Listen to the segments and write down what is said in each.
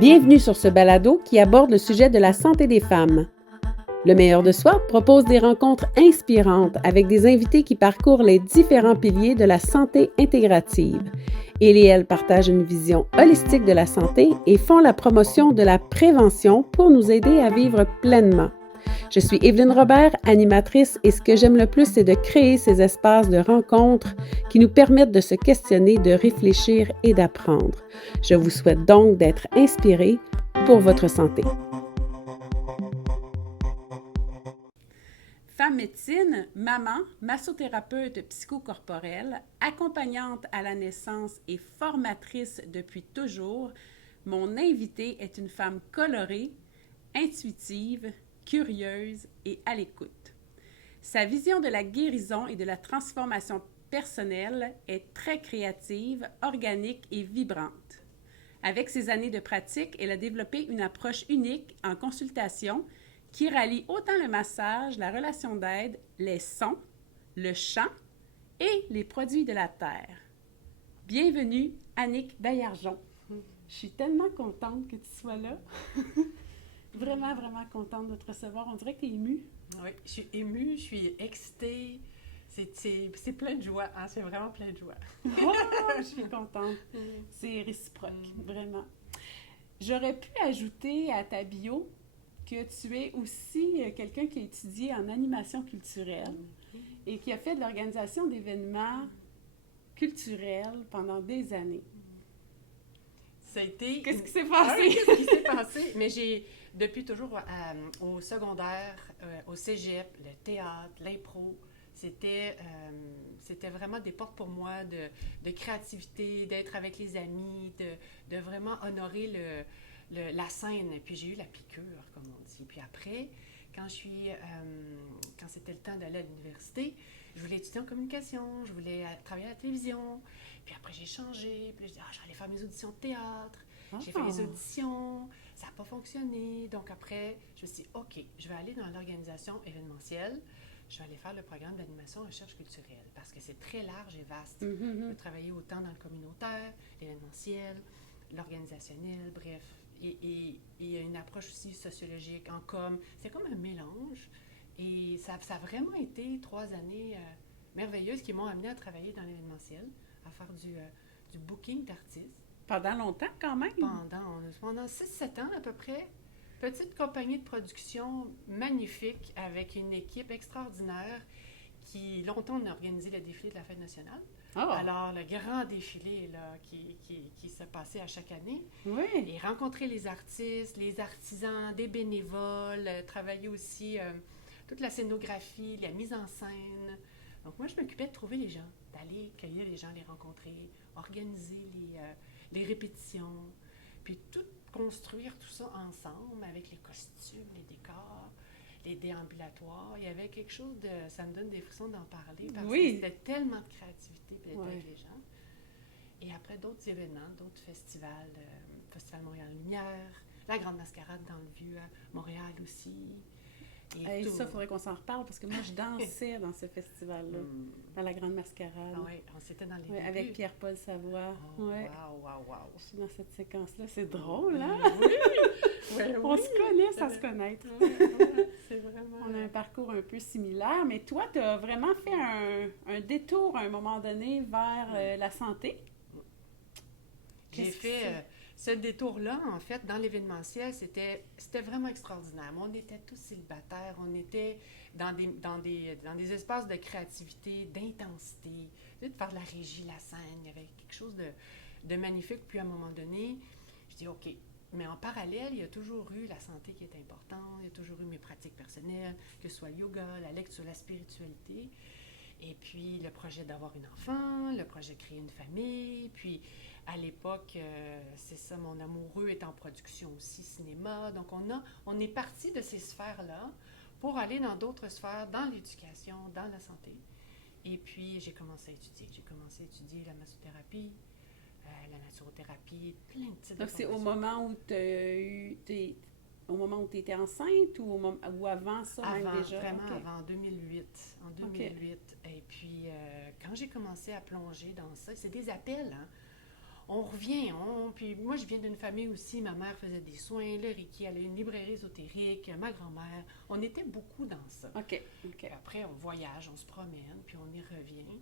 Bienvenue sur ce balado qui aborde le sujet de la santé des femmes. Le meilleur de soi propose des rencontres inspirantes avec des invités qui parcourent les différents piliers de la santé intégrative. Ils et elles partagent une vision holistique de la santé et font la promotion de la prévention pour nous aider à vivre pleinement. Je suis Evelyne Robert, animatrice, et ce que j'aime le plus, c'est de créer ces espaces de rencontres qui nous permettent de se questionner, de réfléchir et d'apprendre. Je vous souhaite donc d'être inspirés pour votre santé. Femme médecine, maman, massothérapeute psychocorporelle, accompagnante à la naissance et formatrice depuis toujours, mon invitée est une femme colorée, intuitive, curieuse et à l'écoute. Sa vision de la guérison et de la transformation personnelle est très créative, organique et vibrante. Avec ses années de pratique, elle a développé une approche unique en consultation qui rallie autant le massage, la relation d'aide, les sons, le chant et les produits de la terre. Bienvenue, Annick Baillargeon. Je suis tellement contente que tu sois là. Vraiment, vraiment contente de te recevoir. On dirait que tu es émue. Oui, je suis émue, je suis excitée. C'est plein de joie, hein? C'est vraiment plein de joie. Oh, je suis contente. C'est réciproque, vraiment. J'aurais pu ajouter à ta bio que tu es aussi quelqu'un qui a étudié en animation culturelle et qui a fait de l'organisation d'événements culturels pendant des années. Ça a été... Qu'est-ce qui s'est passé? Qu'est-ce qui s'est passé? Mais j'ai, depuis toujours, au secondaire, au cégep, le théâtre, l'impro, c'était vraiment des portes pour moi de créativité, d'être avec les amis, de vraiment honorer la scène. Puis j'ai eu la piqûre, comme on dit. Puis après, quand c'était le temps d'aller à l'université, je voulais étudier en communication, je voulais travailler à la télévision. Puis après, j'ai changé. Puis je dis, je vais aller faire mes auditions de théâtre. J'ai fait les auditions, ça n'a pas fonctionné. Donc après, je me suis dit, OK, je vais aller dans l'organisation événementielle. Je vais aller faire le programme d'animation recherche culturelle parce que c'est très large et vaste. Je peux travailler autant dans le communautaire, l'événementiel, l'organisationnel, bref. Et il y a une approche aussi sociologique en com. C'est comme un mélange. Et ça a vraiment été 3 années merveilleuses qui m'ont amenée à travailler dans l'événementiel, à faire du booking d'artistes. Pendant longtemps, quand même? Pendant 6-7 ans à peu près. Petite compagnie de production magnifique avec une équipe extraordinaire qui, longtemps, on a organisé le défilé de la Fête nationale. Oh. Alors, le grand défilé là, qui se passait à chaque année. Oui. Et rencontrer les artistes, les artisans, des bénévoles, travailler aussi toute la scénographie, la mise en scène. Donc, moi, je m'occupais de trouver les gens, d'aller cueillir les gens, les rencontrer, organiser les répétitions, puis construire tout ça ensemble avec les costumes, les décors, les déambulatoires. Il y avait quelque chose de... Ça me donne des frissons d'en parler parce que c'était tellement de créativité d'être avec les gens. Et après, d'autres événements, d'autres festivals, Festival Montréal Lumière, la Grande Mascarade dans le Vieux à Montréal aussi. Et ça, il faudrait qu'on s'en reparle parce que moi, je dansais dans ce festival-là, dans la Grande Mascarade. Ah oui, on s'était dans les débuts. Avec Pierre-Paul Savoie. Oh, wow. Je suis dans cette séquence-là. C'est drôle, hein? Oui. On se connaît sans se connaître. C'est vraiment... On a un parcours un peu similaire, mais toi, tu as vraiment fait un détour à un moment donné vers la santé. J'ai fait... Ce détour-là, en fait, dans l'événementiel, c'était vraiment extraordinaire. On était tous célibataires, on était dans des espaces de créativité, d'intensité, de faire de la régie, la scène. Il y avait quelque chose de magnifique. Puis à un moment donné, je dis OK, mais en parallèle, il y a toujours eu la santé qui est importante, il y a toujours eu mes pratiques personnelles, que ce soit le yoga, la lecture, la spiritualité. Et puis, le projet d'avoir un enfant, le projet de créer une famille. Puis, à l'époque, c'est ça, mon amoureux est en production aussi, cinéma. Donc, on est parti de ces sphères-là pour aller dans d'autres sphères, dans l'éducation, dans la santé. Et puis, j'ai commencé à étudier. J'ai commencé à étudier la massothérapie, la naturothérapie, plein de types de Donc, c'est au moment où au moment où tu étais enceinte ou avant ça, avant, même déjà? Vraiment avant, en 2008. En 2008. Et puis, quand j'ai commencé à plonger dans ça, c'est des appels, hein? on revient. Puis moi, je viens d'une famille aussi. Ma mère faisait des soins, le Reiki, elle a une librairie ésotérique, ma grand-mère. On était beaucoup dans ça. OK. Après, on voyage, on se promène, puis on y revient.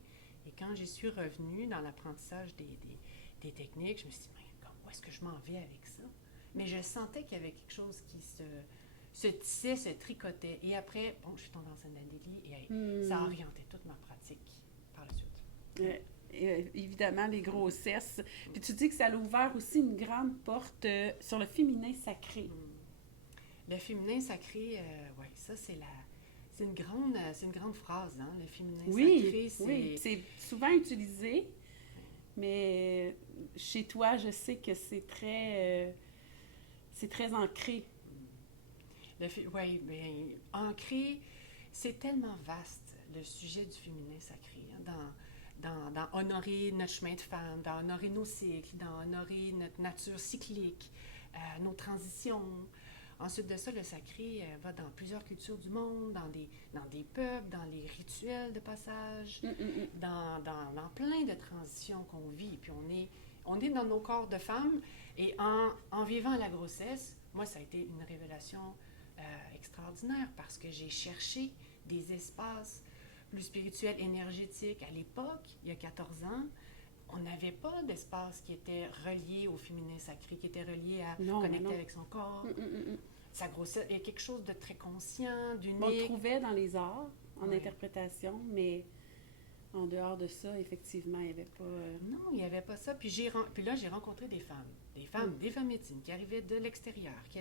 Et quand j'y suis revenue dans l'apprentissage des techniques, je me suis dit, mais où est-ce que je m'en vais avec ça? Mais je sentais qu'il y avait quelque chose qui se tissait, se tricotait. Et après, je suis tombée enceinte d'Adélie et ça a orienté toute ma pratique par la suite. Évidemment, les grossesses. Puis tu dis que ça a ouvert aussi une grande porte sur le féminin sacré. Le féminin sacré, oui, ça c'est une grande phrase, hein? Le féminin sacré, c'est... Oui, c'est souvent utilisé, mais chez toi, je sais que c'est très ancré. Oui, bien, ancré, c'est tellement vaste, le sujet du féminin sacré, hein? Dans honorer notre chemin de femme, dans honorer nos cycles, dans honorer notre nature cyclique, nos transitions. Ensuite de ça, le sacré va dans plusieurs cultures du monde, dans des peuples, dans les rituels de passage, dans plein de transitions qu'on vit. Puis on est dans nos corps de femmes et en vivant la grossesse, moi, ça a été une révélation extraordinaire parce que j'ai cherché des espaces plus spirituels, énergétiques. À l'époque, il y a 14 ans, on n'avait pas d'espace qui était relié au féminin sacré, qui était relié à connecter avec son corps. Sa grossesse, il y a quelque chose de très conscient, d'unique. On le trouvait dans les arts, en interprétation, mais en dehors de ça, effectivement, il n'y avait pas... Non, il n'y avait pas ça. Puis là, j'ai rencontré des femmes, des femmes médecines qui arrivaient de l'extérieur, qui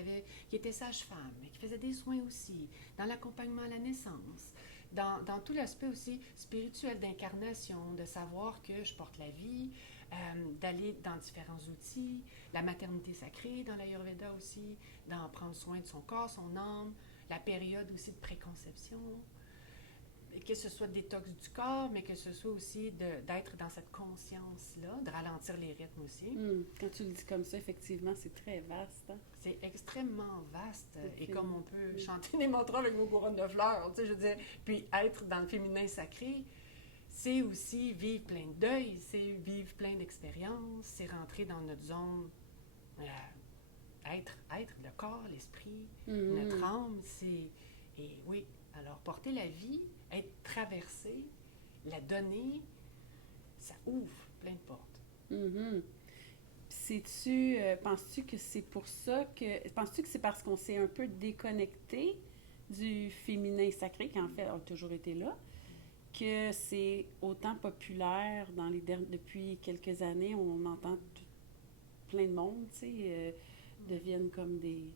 étaient sages-femmes, mais qui faisaient des soins aussi, dans l'accompagnement à la naissance, dans tout l'aspect aussi spirituel d'incarnation, de savoir que je porte la vie, d'aller dans différents outils, la maternité sacrée dans l'Ayurveda aussi, d'en prendre soin de son corps, son âme, la période aussi de préconception, et que ce soit détox du corps, mais que ce soit aussi d'être dans cette conscience-là, de ralentir les rythmes aussi. Quand tu le dis comme ça, effectivement, c'est très vaste. Hein? C'est extrêmement vaste. Et comme on peut chanter des mantras avec nos couronnes de fleurs, tu sais, je veux dire, puis être dans le féminin sacré, c'est aussi vivre plein de deuil, c'est vivre plein d'expériences, c'est rentrer dans notre zone, être le corps, l'esprit, notre âme, c'est... Et oui, alors porter la vie, être traversé, la donner, ça ouvre plein de portes. Penses-tu que c'est pour ça que... Penses-tu que c'est parce qu'on s'est un peu déconnecté du féminin sacré, qui en fait a toujours été là, que c'est autant populaire depuis quelques années, on entend plein de monde, tu sais, deviennent comme des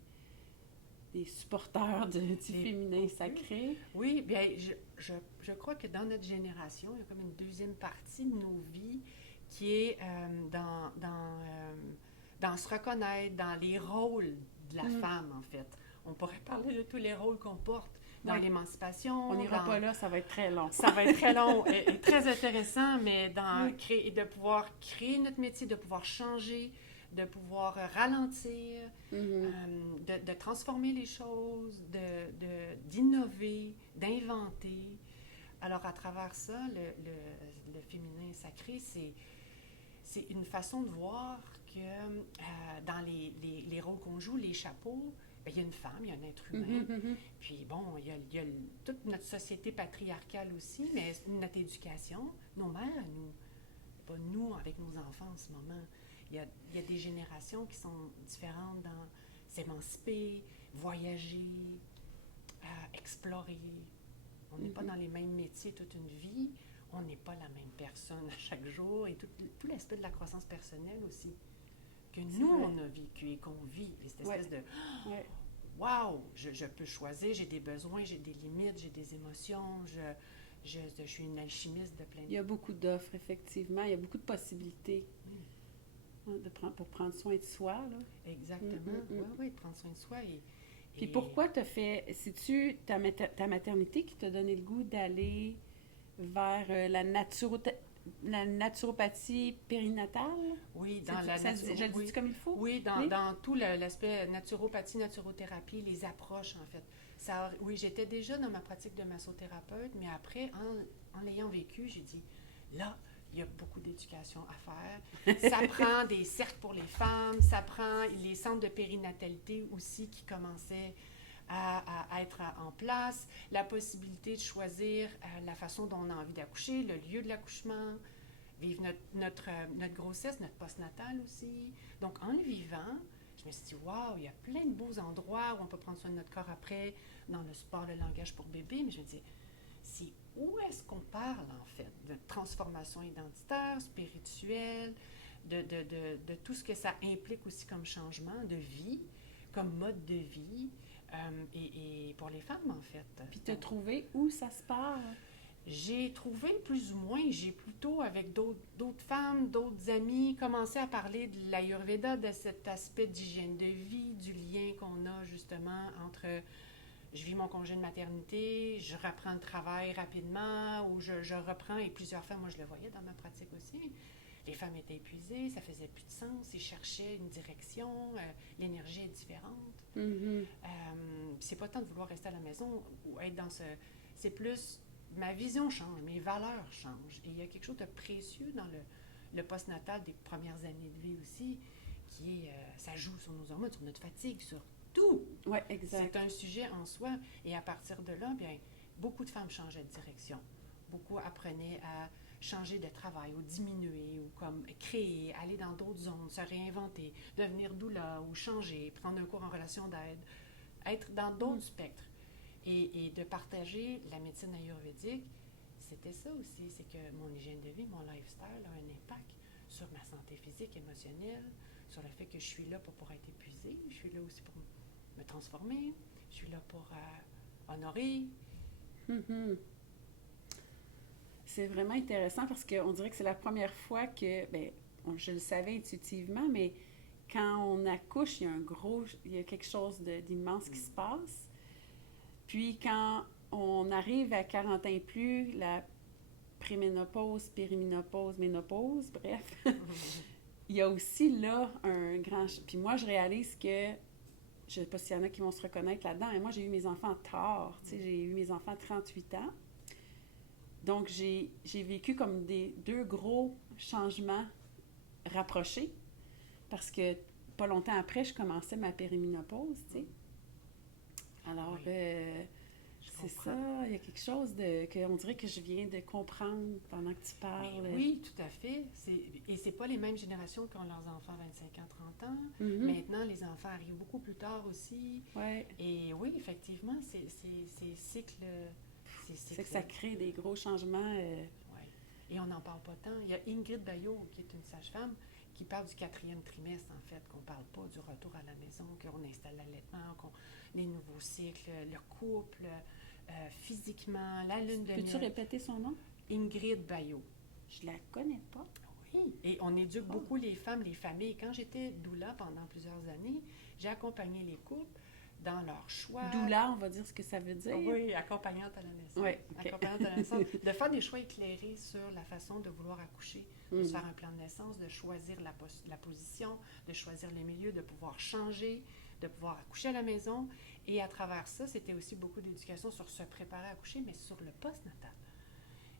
supporters du féminin sacré. Oui, bien, je crois que dans notre génération, il y a comme une deuxième partie de nos vies qui est dans se reconnaître, dans les rôles de la femme, en fait. On pourrait parler de tous les rôles qu'on porte dans l'émancipation. On n'ira pas là, ça va être très long. Ça va être très long et très intéressant, mais de pouvoir créer notre métier, de pouvoir changer, de pouvoir ralentir, de transformer les choses, d'innover, d'inventer. Alors, à travers ça, le féminin sacré, c'est une façon de voir que dans les rôles qu'on joue, les chapeaux, bien, il y a une femme, il y a un être humain. Puis bon, il y a toute notre société patriarcale aussi, mais notre éducation, nos mères, nous, pas nous avec nos enfants en ce moment. Il y a des générations qui sont différentes dans s'émanciper, voyager, explorer. On n'est pas dans les mêmes métiers toute une vie. On n'est pas la même personne à chaque jour. Et tout l'aspect de la croissance personnelle aussi, que nous, on a vécu et qu'on vit. Et cette espèce de « Wow! Je peux choisir, j'ai des besoins, j'ai des limites, j'ai des émotions, je suis une alchimiste de plein de... » Il y a beaucoup d'offres, effectivement. Il y a beaucoup de possibilités. Pour prendre soin de soi, là. Exactement. Oui, prendre soin de soi. Puis pourquoi t'as fait... C'est-tu ta maternité qui t'a donné le goût d'aller vers la naturopathie périnatale? Oui, je le dis comme il faut? Oui, dans tout l'aspect naturopathie, naturothérapie, les approches, en fait. Oui, j'étais déjà dans ma pratique de massothérapeute, mais après, en l'ayant vécu, j'ai dit, là, il y a beaucoup d'éducation à faire. Ça prend des cercles pour les femmes, ça prend les centres de périnatalité aussi qui commençaient à être en place, la possibilité de choisir la façon dont on a envie d'accoucher, le lieu de l'accouchement, vivre notre grossesse, notre postnatal aussi. Donc, en le vivant, je me suis dit, waouh, il y a plein de beaux endroits où on peut prendre soin de notre corps après, dans le sport, le langage pour bébé, mais je me dis, c'est où est-ce qu'on parle, en fait, de transformation identitaire, spirituelle, de tout ce que ça implique aussi comme changement de vie, comme mode de vie, et pour les femmes, en fait. Puis tu as trouvé où ça se passe? J'ai trouvé plus ou moins, j'ai plutôt, avec d'autres femmes, d'autres amis, commencé à parler de l'Ayurveda, de cet aspect d'hygiène de vie, du lien qu'on a justement entre je vis mon congé de maternité, je reprends le travail rapidement, ou je reprends, et plusieurs fois, moi je le voyais dans ma pratique aussi, les femmes étaient épuisées, ça faisait plus de sens, ils cherchaient une direction, l'énergie est différente. Mm-hmm. C'est pas tant de vouloir rester à la maison ou être dans ce... C'est plus... Ma vision change, mes valeurs changent. Et il y a quelque chose de précieux dans le postnatal des premières années de vie aussi, qui est, ça joue sur nos hormones, sur notre fatigue, sur tout. Oui, exact. C'est un sujet en soi. Et à partir de là, bien, beaucoup de femmes changeaient de direction. Beaucoup apprenaient à changer de travail, ou diminuer, ou comme créer, aller dans d'autres zones, se réinventer, devenir doula, ou changer, prendre un cours en relation d'aide, être dans d'autres spectres. Et de partager la médecine ayurvédique, c'était ça aussi, c'est que mon hygiène de vie, mon lifestyle a un impact sur ma santé physique, émotionnelle, sur le fait que je suis là pas pour être épuisée, je suis là aussi pour me transformer, je suis là pour honorer. Mm-hmm. C'est vraiment intéressant parce qu'on dirait que c'est la première fois que, je le savais intuitivement, mais quand on accouche, il y a quelque chose d'immense qui se passe. Puis quand on arrive à 40 ans et plus, la préménopause, périménopause, ménopause, bref, il y a aussi là un grand... Puis moi, je réalise que, je ne sais pas s'il y en a qui vont se reconnaître là-dedans, mais moi, j'ai eu mes enfants tard. Tu sais, j'ai eu mes enfants à 38 ans. Donc, j'ai vécu comme deux gros changements rapprochés parce que pas longtemps après, je commençais ma périménopause, tu sais. Alors, Oui, c'est ça, il y a quelque chose qu'on dirait que je viens de comprendre pendant que tu parles. Mais oui, tout à fait. Et c'est pas les mêmes générations qui ont leurs enfants 25 ans, 30 ans. Mm-hmm. Maintenant, les enfants arrivent beaucoup plus tard aussi. Ouais. Et oui, effectivement, c'est cycle... C'est que ça crée des gros changements. Oui. Et on n'en parle pas tant. Il y a Ingrid Bayot, qui est une sage-femme, qui parle du 4e trimestre, en fait, qu'on ne parle pas du retour à la maison, qu'on installe l'allaitement, les nouveaux cycles, le couple, physiquement, la lune de miel. Peux-tu répéter son nom? Ingrid Bayot. Je la connais pas. Oui, et on éduque beaucoup les femmes, les familles. Quand j'étais doula pendant plusieurs années, j'ai accompagné les couples dans leur choix. Doula, on va dire ce que ça veut dire. Oui, accompagnante à la naissance. Oui, okay. Accompagnante à la naissance. De faire des choix éclairés sur la façon de vouloir accoucher, de se faire un plan de naissance, de choisir la position, de choisir le milieu, de pouvoir changer, de pouvoir accoucher à la maison. Et à travers ça, c'était aussi beaucoup d'éducation sur se préparer à accoucher, mais sur le postnatal.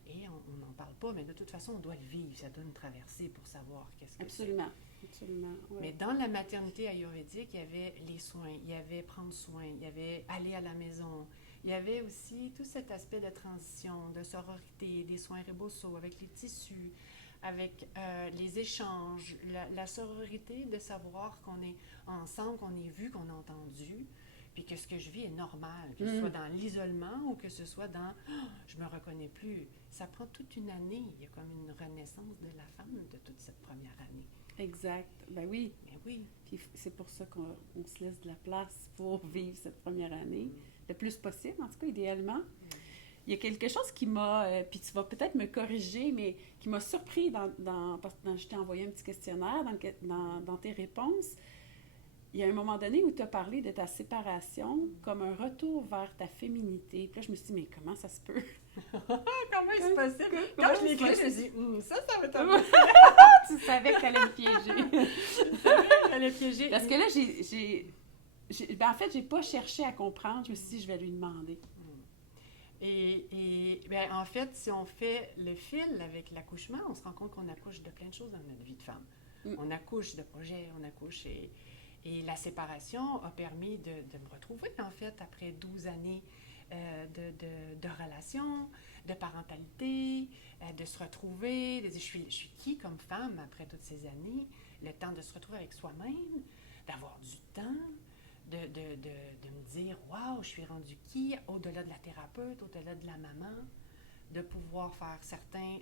Et on n'en parle pas, mais de toute façon, on doit le vivre. Ça doit une traversée pour savoir qu'est-ce que Absolument. Absolument. Ouais. Mais dans la maternité ayurvédique, il y avait les soins, il y avait prendre soin, il y avait aller à la maison. Il y avait aussi tout cet aspect de transition, de sororité, des soins rebosso avec les tissus, avec les échanges, la sororité de savoir qu'on est ensemble, qu'on est vu, qu'on est entendu, puis que ce que je vis est normal, que ce soit dans l'isolement ou que ce soit dans « je me reconnais plus ». Ça prend toute une année. Il y a comme une renaissance de la femme de toute cette première année. Exact. Ben oui. Mais oui. Puis c'est pour ça qu'on se laisse de la place pour vivre cette première année, le plus possible, en tout cas, idéalement. Il y a quelque chose qui m'a, puis tu vas peut-être me corriger, mais qui m'a surpris parce que je t'ai envoyé un petit questionnaire dans tes réponses. Il y a un moment donné où tu as parlé de ta séparation comme un retour vers ta féminité. Puis là, je me suis dit, mais comment ça se peut? Comment c'est possible? Quand je l'ai écrit, je me suis dit, ça va être un Tu savais que tu allais me piéger. Je savais que tu allais piéger. Parce que là, en fait, j'ai pas cherché à comprendre. Je me suis dit, je vais lui demander. Ben, en fait, si on fait le fil avec l'accouchement, on se rend compte qu'on accouche de plein de choses dans notre vie de femme. On accouche de projets, on accouche et la séparation a permis de me retrouver, en fait, après 12 années de relations, de parentalité, de se retrouver, de dire je suis qui comme femme après toutes ces années, le temps de se retrouver avec soi-même, d'avoir du temps, de me dire waouh, je suis rendue qui, au-delà de la thérapeute, au-delà de la maman, de pouvoir faire certains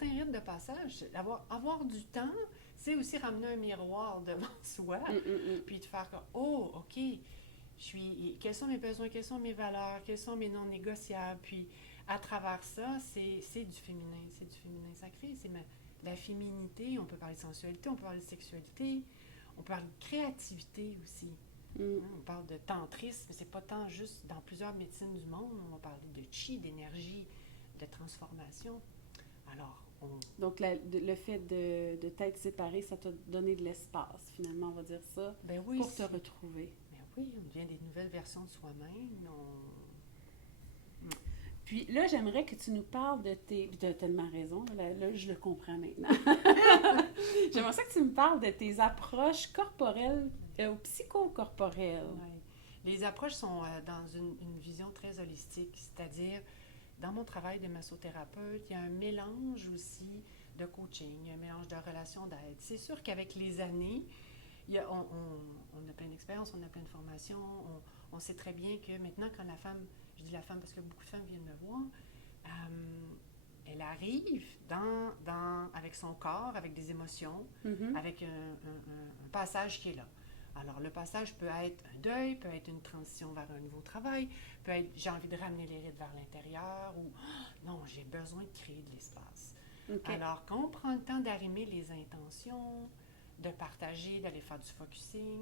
rites de passage. Avoir du temps, c'est aussi ramener un miroir devant soi, puis de faire comme oh, OK, quels sont mes besoins, quelles sont mes valeurs, quels sont mes non négociables, puis à travers ça, c'est du féminin sacré, c'est la féminité, on peut parler de sensualité, on peut parler de sexualité, on peut parler de créativité aussi. On parle de tantrisme, mais c'est pas tant juste dans plusieurs médecines du monde, on va parler de chi, d'énergie, de transformation. Alors, donc, le fait de t'être séparée, ça t'a donné de l'espace, finalement, on va dire ça, ben oui, pour te retrouver. Ben oui, on devient des nouvelles versions de soi-même. Puis là, j'aimerais que tu nous parles de tes... Tu as tellement raison, là, je le comprends maintenant. J'aimerais ça que tu me parles de tes approches corporelles ou psychocorporelles. Ouais. Les approches sont dans une vision très holistique, c'est-à-dire, dans mon travail de massothérapeute, il y a un mélange aussi de coaching, un mélange de relations d'aide. C'est sûr qu'avec les années, on a plein d'expériences, on a plein de formations, on sait très bien que maintenant, quand la femme, je dis la femme parce que beaucoup de femmes viennent me voir, elle arrive avec son corps, avec des émotions, avec un passage qui est là. Alors, le passage peut être un deuil, peut être une transition vers un nouveau travail, peut être j'ai envie de ramener les rides vers l'intérieur ou non, j'ai besoin de créer de l'espace. Okay. Alors, quand on prend le temps d'arrimer les intentions, de partager, d'aller faire du focusing,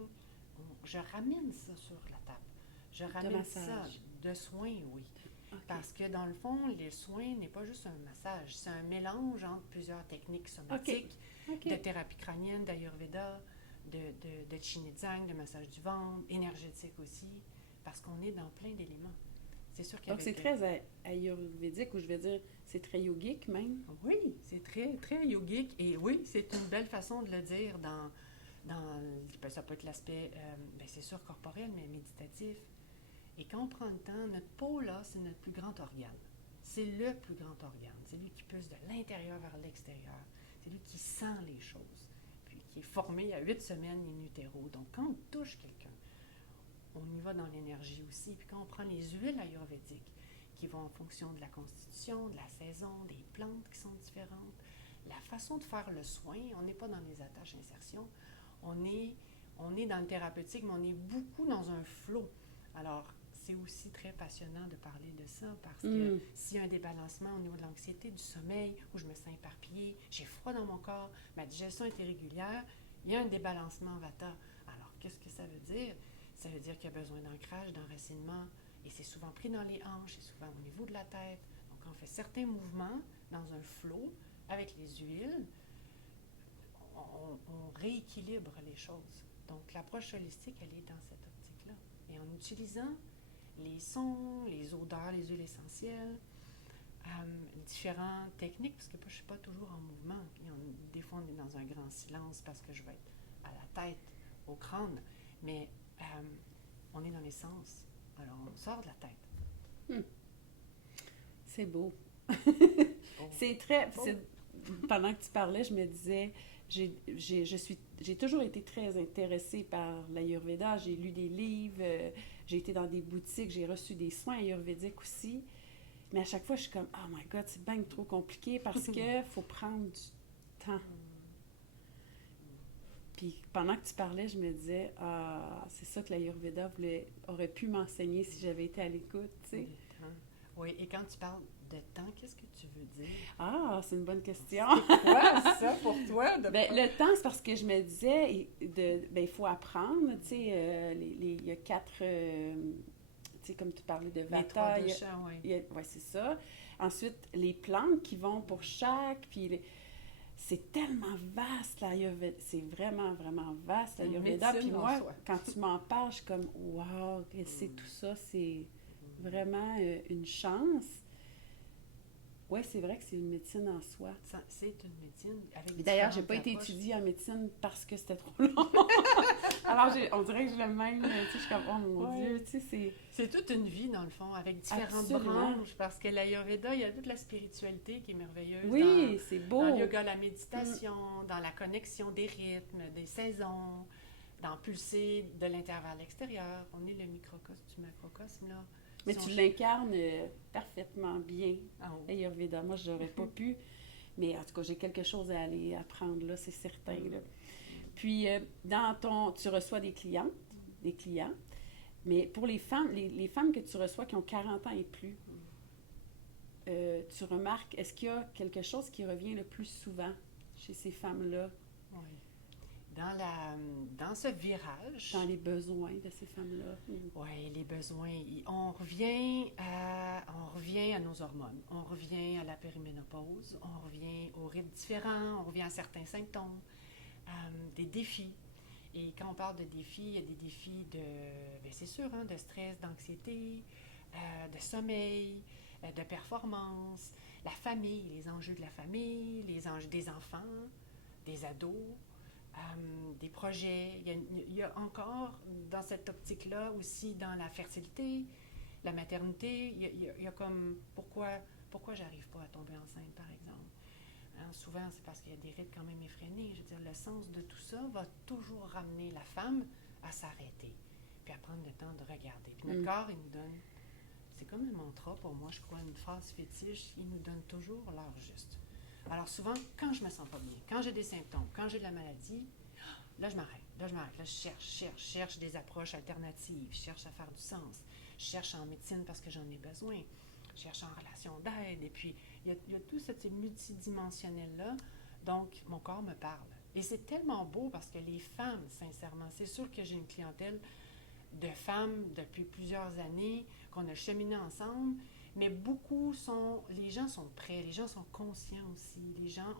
je ramène ça sur la table. Je ramène ça de soins, oui. Okay. Parce que dans le fond, les soins n'est pas juste un massage, c'est un mélange entre plusieurs techniques somatiques, de thérapie crânienne, d'ayurveda, de Chinezang, de massage du ventre, énergétique aussi, parce qu'on est dans plein d'éléments. C'est sûr donc, c'est très ayurvédique, ou je vais dire, c'est très yogique même. Oui, c'est très, très yogique. Et oui, c'est une belle façon de le dire ça peut être l'aspect, c'est sûr, corporel, mais méditatif. Et quand on prend le temps, notre peau, là, c'est notre plus grand organe. C'est le plus grand organe. C'est lui qui pousse de l'intérieur vers l'extérieur. C'est lui qui sent les choses. Puis qui est formé à 8 semaines in utero. Donc, quand on touche quelqu'un, on y va dans l'énergie aussi. Puis quand on prend les huiles ayurvédiques, qui vont en fonction de la constitution, de la saison, des plantes qui sont différentes, la façon de faire le soin, on n'est pas dans les attaches-insertions, on est dans le thérapeutique, mais on est beaucoup dans un flow. Alors, c'est aussi très passionnant de parler de ça, parce que s'il y a un débalancement au niveau de l'anxiété, du sommeil, où je me sens éparpillée, j'ai froid dans mon corps, ma digestion est irrégulière, il y a un débalancement Vata. Alors, qu'est-ce que ça veut dire? Ça veut dire qu'il y a besoin d'ancrage, d'enracinement, et c'est souvent pris dans les hanches, c'est souvent au niveau de la tête. Donc, on fait certains mouvements dans un flow avec les huiles, on rééquilibre les choses. Donc, l'approche holistique, elle est dans cette optique-là. Et en utilisant les sons, les odeurs, les huiles essentielles, différentes techniques, parce que je ne suis pas toujours en mouvement. Des fois, on est dans un grand silence parce que je vais être à la tête, au crâne, mais on est dans les sens. Alors, on sort de la tête. C'est beau. C'est très... Pendant que tu parlais, je me disais, j'ai toujours été très intéressée par l'Ayurveda. J'ai lu des livres, j'ai été dans des boutiques, j'ai reçu des soins ayurvédiques aussi. Mais à chaque fois, je suis comme, oh my God, c'est bien trop compliqué parce qu'il faut prendre du temps. Puis pendant que tu parlais, je me disais, c'est ça que l'Ayurveda aurait pu m'enseigner si j'avais été à l'écoute, tu sais. Oui, et quand tu parles de temps, qu'est-ce que tu veux dire? Ah, c'est une bonne question. C'est quoi ça pour toi? Le temps, c'est parce que je me disais, il faut apprendre, tu sais, il y a 4, tu sais, comme tu parlais de Vata. Oui, c'est ça. Ensuite, les plantes qui vont pour chaque, puis c'est tellement vaste, l'Ayurveda. C'est vraiment, vraiment vaste, l'Ayurveda. Puis moi, quand tu m'en parles, je suis comme, wow, c'est tout ça, c'est vraiment une chance. Oui, c'est vrai que c'est une médecine en soi. C'est une médecine avec D'ailleurs, j'ai pas été étudiée en médecine parce que c'était trop long. Alors, on dirait que je le même, tu sais, je suis comme, oh mon Dieu, tu sais, c'est toute une vie, dans le fond, avec différentes branches, parce que l'Ayurveda, il y a toute la spiritualité qui est merveilleuse. Oui, c'est beau. Dans le yoga, la méditation, dans la connexion des rythmes, des saisons, dans pulser de l'intérieur à l'extérieur. On est le microcosme du macrocosme, là. Mais tu l'incarnes parfaitement bien, Oh. Ayurveda. Moi, je n'aurais pas pu, mais en tout cas, j'ai quelque chose à aller apprendre, là, c'est certain, là. Puis, tu reçois des clients, mais pour les femmes, les femmes que tu reçois qui ont 40 ans et plus, tu remarques, est-ce qu'il y a quelque chose qui revient le plus souvent chez ces femmes-là? Oui. Dans ce virage... Dans les besoins de ces femmes-là. Oui, les besoins. On revient à nos hormones. On revient à la périménopause. On revient aux rythmes différents. On revient à certains symptômes. Des défis. Et quand on parle de défis, il y a des défis c'est sûr, de stress, d'anxiété, de sommeil, de performance, la famille, les enjeux de la famille, les enjeux des enfants, des ados, des projets. Il y a encore, dans cette optique-là, aussi dans la fertilité, la maternité, il y a comme, pourquoi j'arrive pas à tomber enceinte, par exemple? Souvent, c'est parce qu'il y a des rythmes quand même effrénés. Je veux dire, le sens de tout ça va toujours ramener la femme à s'arrêter, puis à prendre le temps de regarder. Puis notre corps, il nous donne, c'est comme un mantra pour moi, je crois, une phrase fétiche, il nous donne toujours l'heure juste. Alors souvent, quand je me sens pas bien, quand j'ai des symptômes, quand j'ai de la maladie, là je m'arrête, là je cherche des approches alternatives, je cherche à faire du sens, je cherche en médecine parce que j'en ai besoin, je cherche en relation d'aide, et puis il y a tout ce multidimensionnel-là, donc mon corps me parle. Et c'est tellement beau parce que les femmes, sincèrement, c'est sûr que j'ai une clientèle de femmes depuis plusieurs années, qu'on a cheminé ensemble, mais les gens sont prêts, les gens sont conscients aussi, les gens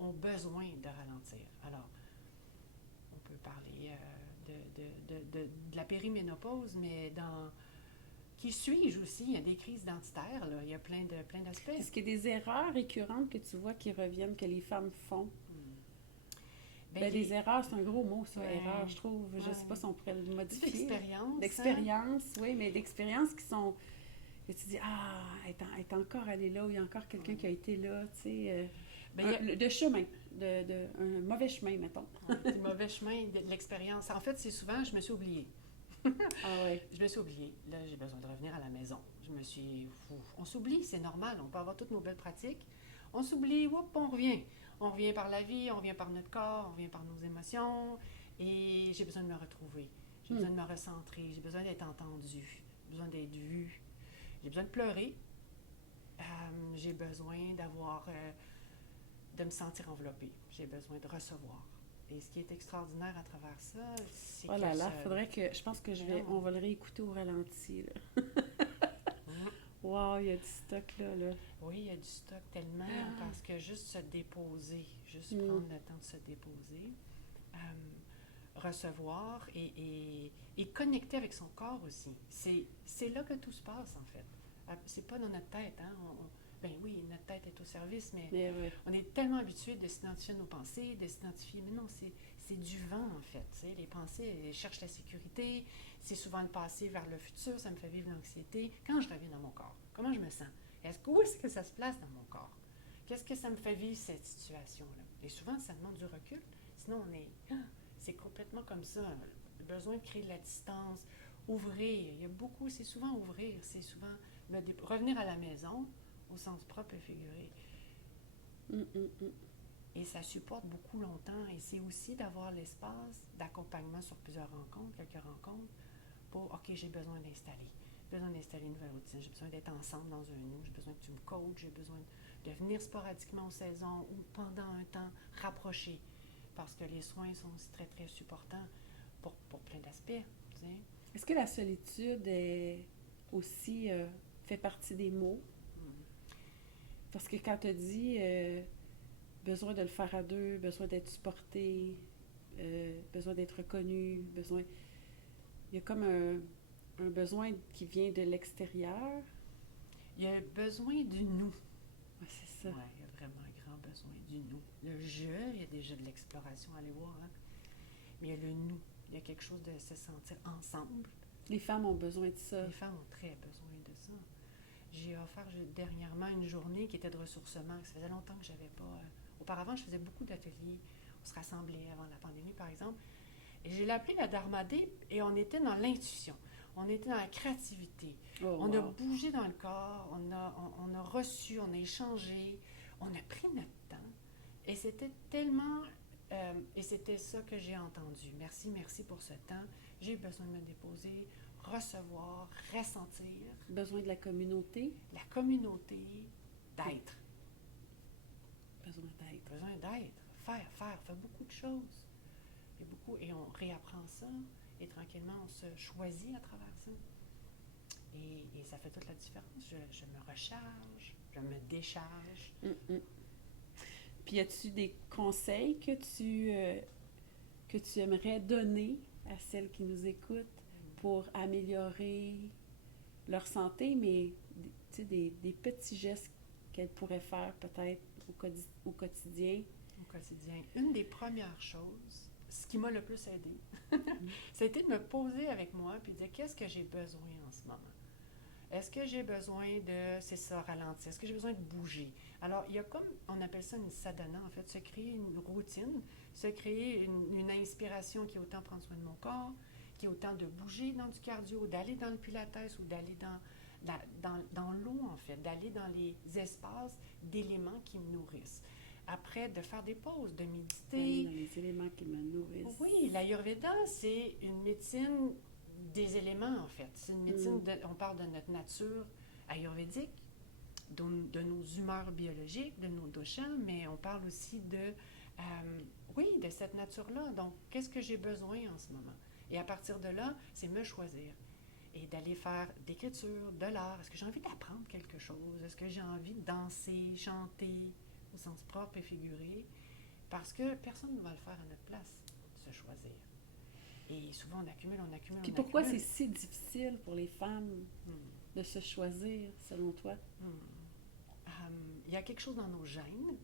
ont besoin de ralentir. Alors, on peut parler de la périménopause, mais qui suis-je aussi? Il y a des crises identitaires, là. Il y a plein d'aspects. Est-ce qu'il y a des erreurs récurrentes que tu vois qui reviennent, que les femmes font? Les erreurs, c'est un gros mot, ça, erreur, je trouve. Je ne sais pas si on pourrait le modifier. D'expérience. D'expérience, oui, mais d'expériences qui sont... Et tu dis, elle est encore allée là, ou il y a encore quelqu'un qui a été là, tu sais. De chemin, un mauvais chemin, mettons. Du mauvais chemin, de l'expérience. En fait, c'est souvent, je me suis oubliée. Je me suis oubliée. Là, j'ai besoin de revenir à la maison. On s'oublie, c'est normal. On peut avoir toutes nos belles pratiques. On s'oublie, on revient. On revient par la vie, on revient par notre corps, on revient par nos émotions. Et j'ai besoin de me retrouver. J'ai besoin de me recentrer. J'ai besoin d'être entendue. J'ai besoin d'être vue. J'ai besoin de pleurer. J'ai besoin de me sentir enveloppée. J'ai besoin de recevoir. Et ce qui est extraordinaire à travers ça, c'est que... Oh là là, je pense que on va le réécouter au ralenti, là. Wow, il y a du stock là. Oui, il y a du stock tellement, parce que juste se déposer, prendre le temps de se déposer, recevoir et connecter avec son corps aussi. C'est là que tout se passe, en fait. C'est pas dans notre tête, hein. Oui, notre tête est au service, mais on est tellement habitué de s'identifier à nos pensées, de s'identifier, mais non, c'est du vent, en fait. T'sais. Les pensées, elles cherchent la sécurité, c'est souvent le passé vers le futur, ça me fait vivre l'anxiété. Quand je reviens dans mon corps, comment je me sens? Où est-ce que ça se place dans mon corps? Qu'est-ce que ça me fait vivre, cette situation-là? Et souvent, ça demande du recul, sinon c'est complètement comme ça, le besoin de créer de la distance, ouvrir, c'est souvent ouvrir, c'est souvent revenir à la maison, au sens propre et figuré. Et ça supporte beaucoup longtemps. Et c'est aussi d'avoir l'espace d'accompagnement sur plusieurs rencontres, quelques rencontres, pour, OK, j'ai besoin d'installer une nouvelle routine. J'ai besoin d'être ensemble dans un nous. J'ai besoin que tu me coaches. J'ai besoin de venir sporadiquement aux saisons ou pendant un temps rapproché. Parce que les soins sont aussi très, très supportants pour plein d'aspects. Tu sais. Est-ce que la solitude aussi fait partie des mots? Parce que quand tu as dit besoin de le faire à deux, besoin d'être supporté, besoin d'être reconnu, il y a comme un besoin qui vient de l'extérieur. Il y a besoin du nous. Ouais, c'est ça. Oui, il y a vraiment un grand besoin du nous. Le je, il y a déjà de l'exploration, allez voir, hein? Mais il y a le nous. Il y a quelque chose de se sentir ensemble. Les femmes ont besoin de ça. Les femmes ont très besoin de ça. J'ai offert dernièrement une journée qui était de ressourcement. Ça faisait longtemps que j'avais pas... auparavant, je faisais beaucoup d'ateliers. On se rassemblait avant la pandémie, par exemple. Et j'ai appelé la Dharmadé et on était dans l'intuition. On était dans la créativité. Oh, On a wow. bougé dans le corps, on a reçu, on a échangé, on a pris notre temps. Et c'était tellement... et c'était ça que j'ai entendu. Merci, merci pour ce temps. J'ai besoin de me déposer, recevoir, ressentir. Besoin de la communauté. La communauté, d'être. Besoin d'être. Besoin d'être. Faire beaucoup de choses. Et on réapprend ça. Et tranquillement, on se choisit à travers ça. Et ça fait toute la différence. Je me recharge, je me décharge. Puis, as-tu des conseils que tu aimerais donner à celles qui nous écoutent pour améliorer leur santé, mais des petits gestes qu'elles pourraient faire peut-être au quotidien? Au quotidien. Une des premières choses, ce qui m'a le plus aidé, ça a été de me poser avec moi puis de dire qu'est-ce que j'ai besoin en ce moment. Est-ce que j'ai besoin de, c'est ça, ralentir? Est-ce que j'ai besoin de bouger? Alors, il y a comme, on appelle ça une sadhana, en fait, se créer une routine, se créer une inspiration qui est autant prendre soin de mon corps, qui est autant de bouger dans du cardio, d'aller dans le pilates ou d'aller dans l'eau, en fait, d'aller dans les espaces d'éléments qui me nourrissent. Après, de faire des pauses, de méditer. Dans les éléments qui me nourrissent. Oui, l'Ayurveda, c'est une médecine des éléments, en fait. C'est une médecine, on parle de notre nature ayurvédique, de nos humeurs biologiques, de nos doshas, mais on parle aussi de cette nature-là. Donc, qu'est-ce que j'ai besoin en ce moment? Et à partir de là, c'est me choisir et d'aller faire d'écriture, de l'art. Est-ce que j'ai envie d'apprendre quelque chose? Est-ce que j'ai envie de danser, chanter, au sens propre et figuré? Parce que personne ne va le faire à notre place, se choisir. Et souvent, on accumule. Puis pourquoi c'est si difficile pour les femmes de se choisir, selon toi? Il y a quelque chose dans nos gènes,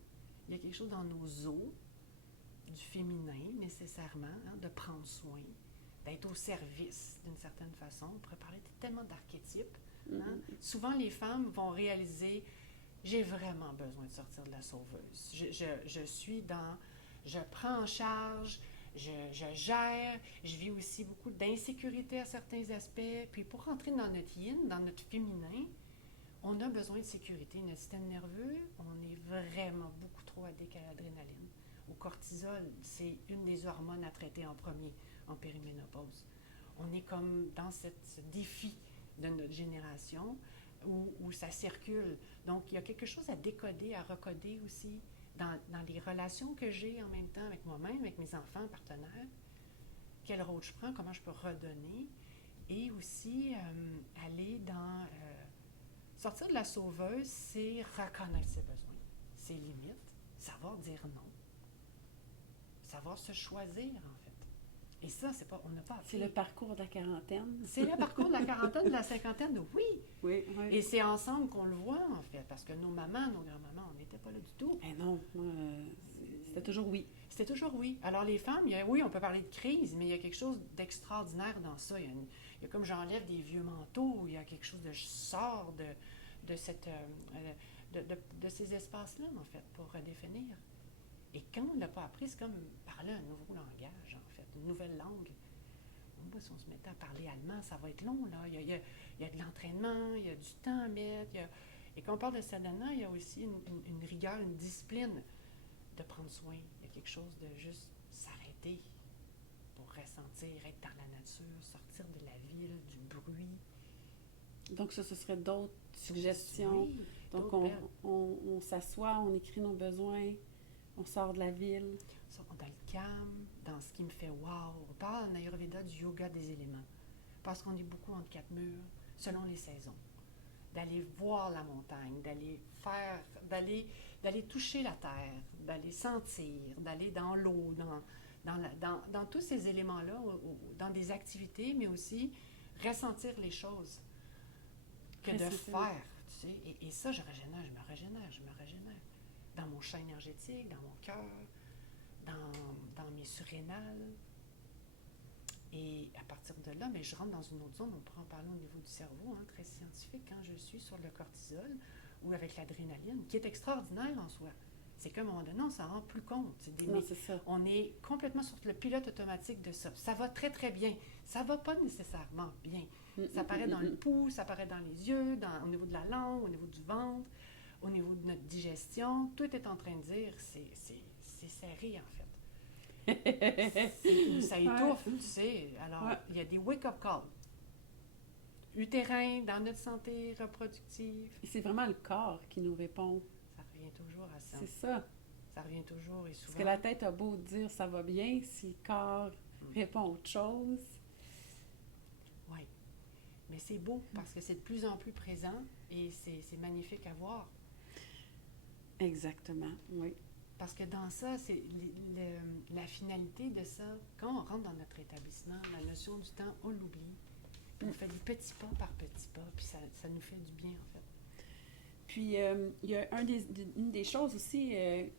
il y a quelque chose dans nos os, du féminin nécessairement, hein, de prendre soin, d'être au service d'une certaine façon. On pourrait parler tellement d'archétypes. Hein? Souvent, les femmes vont réaliser j'ai vraiment besoin de sortir de la sauveuse. Je suis dans je prends en charge, je gère, je vis aussi beaucoup d'insécurité à certains aspects. Puis pour rentrer dans notre yin, dans notre féminin, on a besoin de sécurité. Notre système nerveux, on est vraiment beaucoup trop addict à l'adrénaline. Au cortisol, c'est une des hormones à traiter en premier en périménopause. On est comme dans ce défi de notre génération où ça circule. Donc, il y a quelque chose à décoder, à recoder aussi dans les relations que j'ai en même temps avec moi-même, avec mes enfants, partenaires. Quel rôle je prends, comment je peux redonner. Et aussi, aller dans... sortir de la sauveuse, c'est reconnaître ses besoins, ses limites, savoir dire non, savoir se choisir, en fait. Et ça, c'est pas, on n'a pas appris. C'est le parcours de la quarantaine. C'est le parcours de la quarantaine, de la cinquantaine, oui. Oui. Et c'est ensemble qu'on le voit, en fait, parce que nos mamans, nos grands-mamans, on n'était pas là du tout. Eh non, c'était toujours oui. C'était toujours oui. Alors les femmes, oui, on peut parler de crise, mais il y a quelque chose d'extraordinaire dans ça. Il y a comme j'enlève des vieux manteaux, il y a quelque chose de je sors de ces espaces-là, en fait, pour redéfinir. Et quand on ne l'a pas appris, c'est comme parler un nouveau langage, en fait, une nouvelle langue. Moi, si on se mettait à parler allemand, ça va être long, là. Il y a de l'entraînement, il y a du temps à mettre. Et quand on parle de sadhana, il y a aussi une rigueur, une discipline de prendre soin. Il y a quelque chose de juste s'arrêter pour ressentir, être dans la nature, sortir de la ville, du bruit. Donc ça, ce serait d'autres suggestions. Oui, donc on s'assoit, on écrit nos besoins, on sort de la ville. Dans le calme, dans ce qui me fait wow. On parle en Ayurveda du yoga des éléments. Parce qu'on est beaucoup entre quatre murs, selon les saisons. D'aller voir la montagne, d'aller toucher la terre, d'aller sentir, d'aller dans l'eau, dans tous ces éléments-là, dans des activités, mais aussi ressentir les choses que de faire, tu sais. Et ça, je me régénère. Dans mon champ énergétique, dans mon cœur, dans mes surrénales. Et à partir de là, mais je rentre dans une autre zone, on pourra en parler au niveau du cerveau, hein, très scientifique, quand je suis sur le cortisol ou avec l'adrénaline, qui est extraordinaire en soi. C'est qu'à un moment donné, on s'en rend plus compte. C'est ça. On est complètement sur le pilote automatique de ça. Ça va très, très bien. Ça va pas nécessairement bien. Ça apparaît dans le pouls, ça apparaît dans les yeux, au niveau de la langue, au niveau du ventre, au niveau de notre digestion. Tout est en train de dire, c'est serré, en fait. Ça étouffe, tu sais. Alors, il y a des wake-up calls. Utérin, dans notre santé reproductive. Et c'est vraiment le corps qui nous répond. Ça revient toujours à ça. C'est ça. Ça revient toujours et souvent. Parce que la tête a beau dire ça va bien, si le corps répond autre chose. Oui. Mais c'est beau parce que c'est de plus en plus présent et c'est magnifique à voir. Exactement, oui. Parce que dans ça, c'est la finalité de ça. Quand on rentre dans notre établissement, la notion du temps, on l'oublie. On fait des petits pas par petits pas, puis ça nous fait du bien, en fait. Puis, il y a une des choses aussi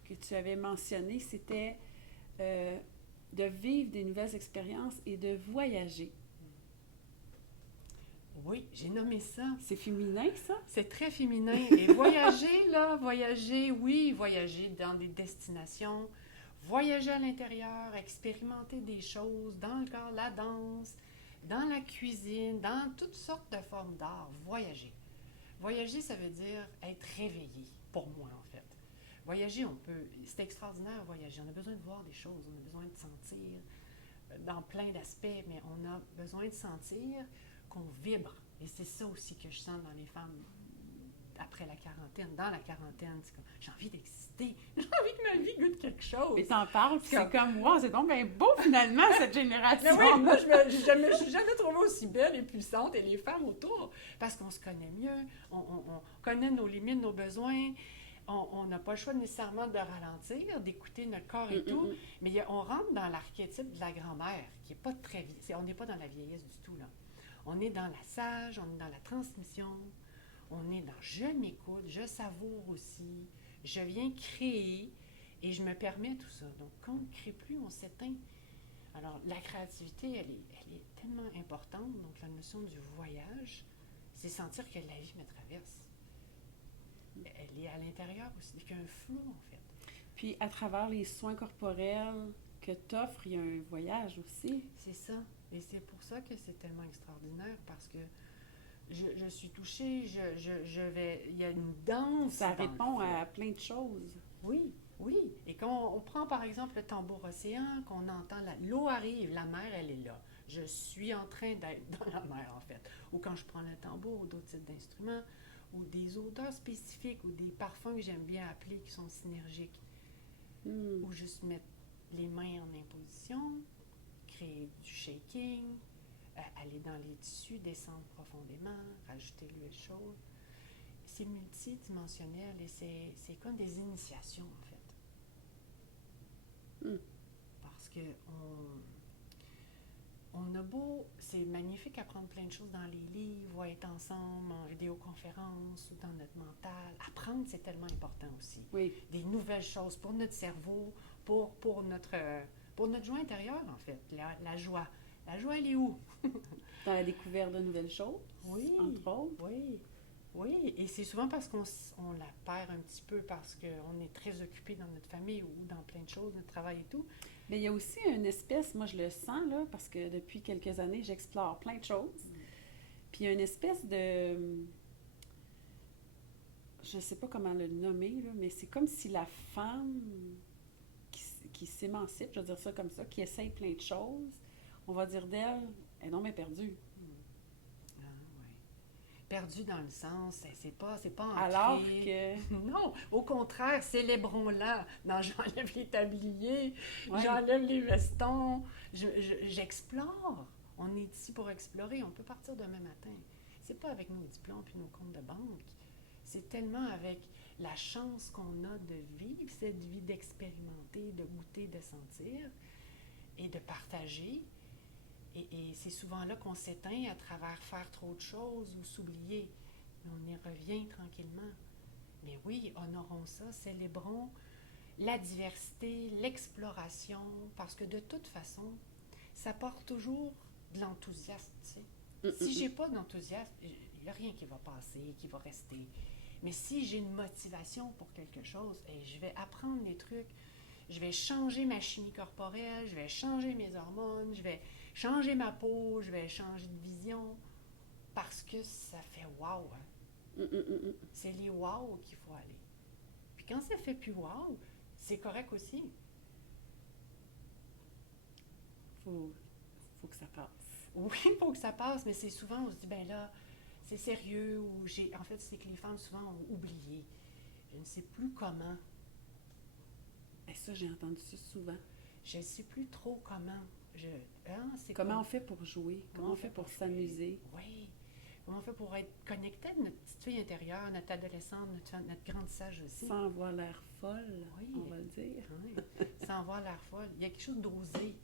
que tu avais mentionné, c'était de vivre des nouvelles expériences et de voyager. Oui, j'ai nommé ça. C'est féminin, ça? C'est très féminin. Et voyager, oui, voyager dans des destinations, voyager à l'intérieur, expérimenter des choses dans le corps, la danse, dans la cuisine, dans toutes sortes de formes d'art, voyager. Voyager, ça veut dire être réveillé, pour moi, en fait. Voyager, c'est extraordinaire, voyager. On a besoin de voir des choses, on a besoin de sentir dans plein d'aspects, mais on a besoin de sentir qu'on vibre. Et c'est ça aussi que je sens dans les femmes après la quarantaine. Dans la quarantaine, c'est comme, j'ai envie d'exister. J'ai envie que ma vie goûte quelque chose. Et t'en parles, puis c'est comme, wow, c'est donc bien beau finalement, cette génération. Mais oui, moi, je me suis jamais trouvée aussi belle et puissante, et les femmes autour, parce qu'on se connaît mieux, on connaît nos limites, nos besoins. On n'a pas le choix nécessairement de ralentir, d'écouter notre corps et tout, mais on rentre dans l'archétype de la grand-mère, qui n'est pas très vieille. On n'est pas dans la vieillesse du tout, là. On est dans la sage, on est dans la transmission, on est dans je m'écoute, je savoure aussi, je viens créer et je me permets tout ça. Donc, quand on ne crée plus, on s'éteint. Alors, la créativité, elle est tellement importante. Donc, la notion du voyage, c'est sentir que la vie me traverse. Elle est à l'intérieur aussi, il y a un flou, en fait. Puis, à travers les soins corporels que tu offres, il y a un voyage aussi. C'est ça. Et c'est pour ça que c'est tellement extraordinaire, parce que je suis touchée, il y a une danse. Ça répond à plein de choses. Oui, oui. Et quand on prend par exemple le tambour océan, qu'on entend, l'eau arrive, la mer, elle est là. Je suis en train d'être dans la mer, en fait. Ou quand je prends le tambour ou d'autres types d'instruments, ou des odeurs spécifiques, ou des parfums que j'aime bien appeler qui sont synergiques. Ou juste mettre les mains en imposition, créer du shaking, aller dans les tissus, descendre profondément, rajouter l'huile chaude. C'est multidimensionnel et c'est comme des initiations, en fait. Parce que on a beau, c'est magnifique apprendre plein de choses dans les livres, ou être ensemble en vidéoconférence ou dans notre mental. Apprendre, c'est tellement important aussi. Oui. Des nouvelles choses pour notre cerveau, pour notre joie intérieure, en fait. La joie. La joie, elle est où? Dans la découverte de nouvelles choses, oui, entre autres. Oui, oui. Et c'est souvent parce qu'on la perd un petit peu, parce qu'on est très occupé dans notre famille ou dans plein de choses, notre travail et tout. Mais il y a aussi une espèce, moi je le sens, là, parce que depuis quelques années, j'explore plein de choses. Puis il y a une espèce de... Je ne sais pas comment le nommer, là, mais c'est comme si la femme qui s'émancipe, je vais dire ça comme ça, qui essaye plein de choses, on va dire d'elle, elle est non mais perdue. Ah, oui. Perdue dans le sens, c'est pas ancré. Alors que... Non, au contraire, célébrons-la. Non, j'enlève les tabliers, Ouais. j'enlève les vestons, j'explore. On est ici pour explorer, on peut partir demain matin. C'est pas avec nos diplômes puis nos comptes de banque. C'est tellement avec la chance qu'on a de vivre cette vie, d'expérimenter, de goûter, de sentir et de partager. Et c'est souvent là qu'on s'éteint à travers faire trop de choses ou s'oublier. Mais on y revient tranquillement. Mais oui, honorons ça, célébrons la diversité, l'exploration, parce que de toute façon, ça porte toujours de l'enthousiasme, tu sais. Si j'ai pas d'enthousiasme, il n'y a rien qui va passer, qui va rester. Mais si j'ai une motivation pour quelque chose, et je vais apprendre les trucs, je vais changer ma chimie corporelle, je vais changer mes hormones, je vais changer ma peau, je vais changer de vision, parce que ça fait wow. Hein? C'est les wow qu'il faut aller. Puis quand ça fait plus wow, c'est correct aussi. Faut que ça passe. Oui, il faut que ça passe, mais c'est souvent, on se dit, ben là, c'est sérieux, ou en fait, c'est que les femmes souvent ont oublié. Je ne sais plus comment. Et ça, j'ai entendu ça souvent. Je ne sais plus trop comment. Comment on fait pour jouer? Comment on fait pour s'amuser? Oui. Comment on fait pour être connecté à notre petite fille intérieure, notre adolescente, notre grande sage aussi. Sans avoir l'air folle, on va le dire. Oui. Sans avoir l'air folle. Il y a quelque chose d'oser.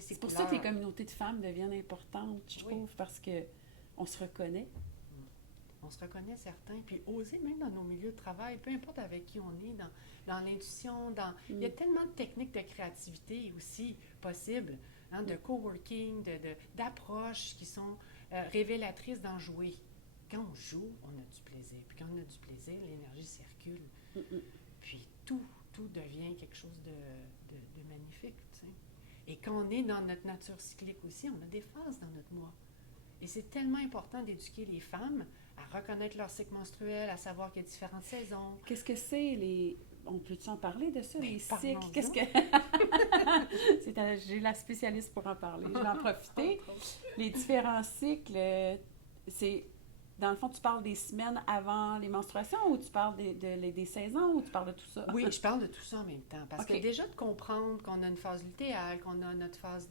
C'est pour ça que les communautés de femmes deviennent importantes, je trouve, parce qu'on se reconnaît. On se reconnaît certains. Puis oser, même dans nos milieux de travail, peu importe avec qui on est, dans l'intuition, il y a tellement de techniques de créativité aussi possibles, hein, de coworking, d'approches qui sont révélatrices d'en jouer. Quand on joue, on a du plaisir. Puis quand on a du plaisir, l'énergie circule. Puis tout devient quelque chose de magnifique, tu sais. Et quand on est dans notre nature cyclique aussi, on a des phases dans notre mois. Et c'est tellement important d'éduquer les femmes à reconnaître leur cycle menstruel, à savoir qu'il y a différentes saisons. Qu'est-ce que c'est les... On peut-tu en parler de ça, les cycles? Qu'est-ce que... J'ai la spécialiste pour en parler. Je vais en profiter. Les différents cycles, c'est... Dans le fond, tu parles des semaines avant les menstruations ou tu parles des saisons ou tu parles de tout ça? Oui, je parle de tout ça en même temps. Parce que déjà de comprendre qu'on a une phase lutéale, qu'on a notre phase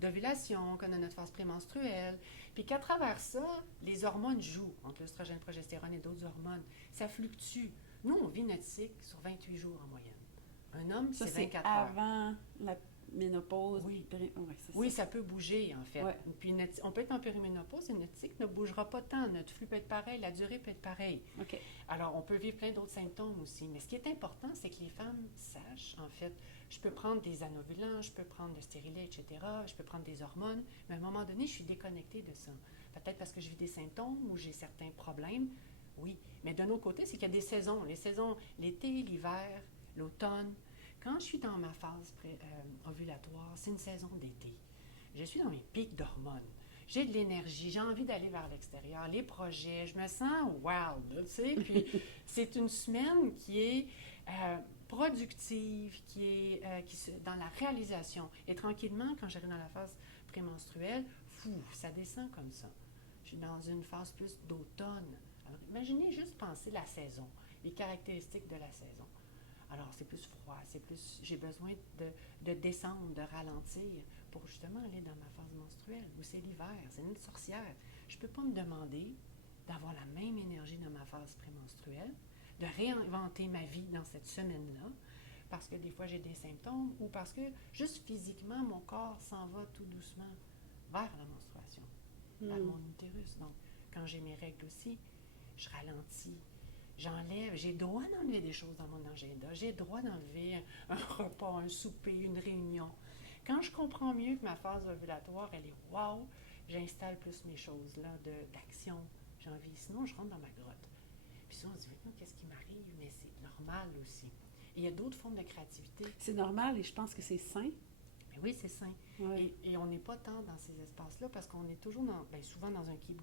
d'ovulation, qu'on a notre phase prémenstruelle, puis qu'à travers ça, les hormones jouent entre l'œstrogène, le progestérone et d'autres hormones. Ça fluctue. Nous, on vit notre cycle sur 28 jours en moyenne. Un homme, c'est 24 heures. Avant la ménopause. Oui, ça peut bouger, en fait. Ouais. Puis on peut être en périménopause et notre cycle ne bougera pas tant. Notre flux peut être pareil, la durée peut être pareille. Okay. Alors, on peut vivre plein d'autres symptômes aussi. Mais ce qui est important, c'est que les femmes sachent, en fait, je peux prendre des anovulants, je peux prendre le stérilet, etc., je peux prendre des hormones, mais à un moment donné, je suis déconnectée de ça. Peut-être parce que je vis des symptômes ou j'ai certains problèmes, oui. Mais d'un autre côté, c'est qu'il y a des saisons. Les saisons, l'été, l'hiver, l'automne. Quand je suis dans ma phase ovulatoire, c'est une saison d'été. Je suis dans mes pics d'hormones. J'ai de l'énergie, j'ai envie d'aller vers l'extérieur, les projets, je me sens wow, tu sais. Puis c'est une semaine qui est productive, qui est dans la réalisation. Et tranquillement, quand j'arrive dans la phase prémenstruelle, ça descend comme ça. Je suis dans une phase plus d'automne. Alors, imaginez juste penser la saison, les caractéristiques de la saison. Alors, c'est plus froid, j'ai besoin de descendre, de ralentir pour justement aller dans ma phase menstruelle, où c'est l'hiver, c'est une sorcière. Je ne peux pas me demander d'avoir la même énergie dans ma phase prémenstruelle, de réinventer ma vie dans cette semaine-là, parce que des fois j'ai des symptômes ou parce que juste physiquement, mon corps s'en va tout doucement vers la menstruation, vers mon utérus. Donc, quand j'ai mes règles aussi, je ralentis. J'enlève, j'ai le droit d'enlever des choses dans mon agenda, j'ai le droit d'enlever un repas, un souper, une réunion. Quand je comprends mieux que ma phase ovulatoire, elle est wow, j'installe plus mes choses là d'action, j'ai envie. Sinon, je rentre dans ma grotte. Puis sinon, on se dit, maintenant, qu'est-ce qui m'arrive? Mais c'est normal aussi. Et il y a d'autres formes de créativité. C'est normal et je pense que c'est sain. Mais oui, c'est sain. Ouais. Et on n'est pas tant dans ces espaces-là parce qu'on est toujours souvent dans un keep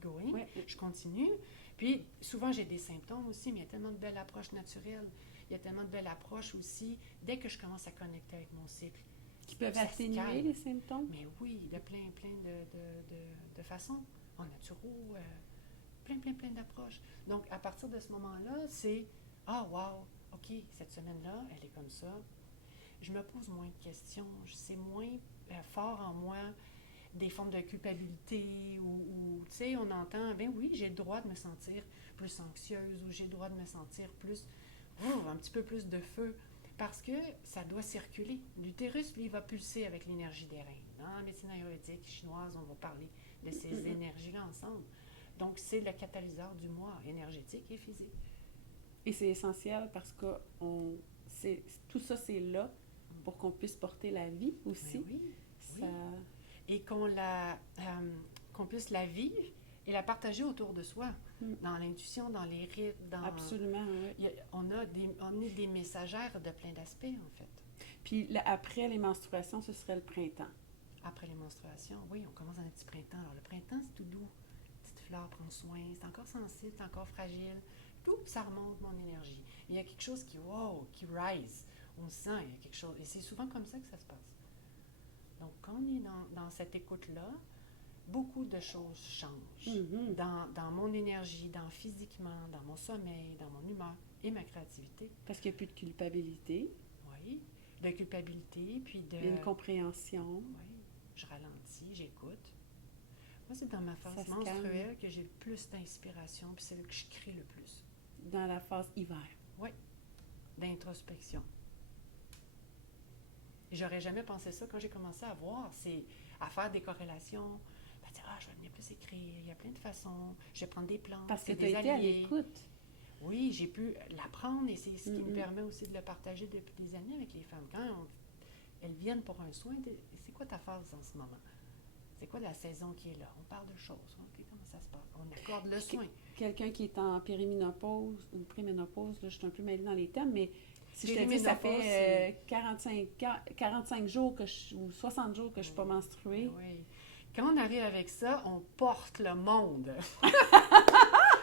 going. Ouais. Je continue. Puis souvent, j'ai des symptômes aussi, mais il y a tellement de belles approches naturelles. Il y a tellement de belles approches aussi dès que je commence à connecter avec mon cycle. Qui peuvent atténuer les symptômes? Mais oui, de plein de façons. En naturo, plein d'approches. Donc, à partir de ce moment-là, c'est « Ah, wow, OK, cette semaine-là, elle est comme ça. » Je me pose moins de questions. C'est moins fort en moi des formes de culpabilité ou tu sais, on entend « Ben oui, j'ai le droit de me sentir plus anxieuse ou j'ai le droit de me sentir plus... un petit peu plus de feu. » Parce que ça doit circuler. L'utérus, lui, va pulser avec l'énergie des reins. Dans la médecine ayurvédique chinoise, on va parler de ces énergies-là ensemble. Donc, c'est le catalyseur du moi, énergétique et physique. Et c'est essentiel parce que tout ça, c'est là pour qu'on puisse porter la vie aussi. Mais oui, Ça... Et qu'on puisse la vivre et la partager autour de soi, dans l'intuition, dans les rites, dans... Absolument, oui. On est des messagères de plein d'aspects, en fait. Puis après les menstruations, ce serait le printemps. Après les menstruations, oui, on commence dans un petit printemps. Alors, le printemps, c'est tout doux. Petite fleur prend soin, c'est encore sensible, c'est encore fragile. Tout, ça remonte mon énergie. Il y a quelque chose qui rise. On sent, il y a quelque chose. Et c'est souvent comme ça que ça se passe. Donc, quand on est dans cette écoute-là, beaucoup de choses changent. Dans mon énergie, physiquement, dans mon sommeil, dans mon humeur et ma créativité. Parce qu'il n'y a plus de culpabilité. Oui, de culpabilité, puis de... Il y a une compréhension. Oui, je ralentis, j'écoute. Moi, c'est dans ma phase menstruelle que j'ai le plus d'inspiration, puis c'est là que je crée le plus. Dans la phase hiver. Oui, d'introspection. Et j'aurais jamais pensé ça quand j'ai commencé à faire des corrélations. Je vais venir plus écrire, il y a plein de façons, je vais prendre des plantes. Parce que tu as été à l'écoute. Oui, j'ai pu l'apprendre et c'est ce qui me permet aussi de le partager depuis des années avec les femmes. Quand elles viennent pour un soin, c'est quoi ta phase en ce moment? C'est quoi la saison qui est là? On parle de choses. Okay, comment ça se passe? On accorde le soin. Quelqu'un qui est en périménopause ou préménopause, là, je suis un peu mêlée dans les termes, mais si je te dis ça fait 45 jours ou 60 jours que je ne suis pas menstruée. Oui. Quand on arrive avec ça, on porte le monde.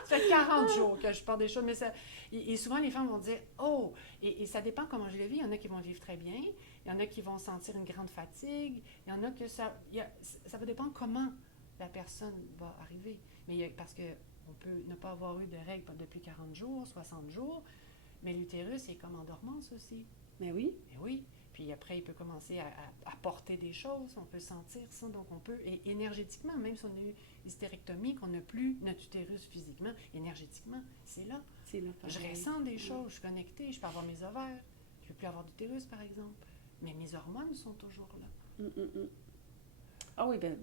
Ça fait 40 jours que je porte des choses, mais ça... Et souvent, les femmes vont dire « Oh! » Et ça dépend comment je le vis. Il y en a qui vont vivre très bien. Il y en a qui vont sentir une grande fatigue. Il y en a que ça va dépendre comment la personne va arriver. Mais parce qu'on peut ne pas avoir eu de règles depuis 40 jours, 60 jours, mais l'utérus est comme en dormance aussi. Mais oui. Mais oui. Puis après, il peut commencer à porter des choses, on peut sentir ça, donc on peut, et énergétiquement, même si on a eu hystérectomie, qu'on n'a plus notre utérus physiquement, énergétiquement, c'est là. C'est là, je ressens des choses, je suis connectée, je peux avoir mes ovaires, je ne peux plus avoir d'utérus, par exemple, mais mes hormones sont toujours là. Ah oui, ben,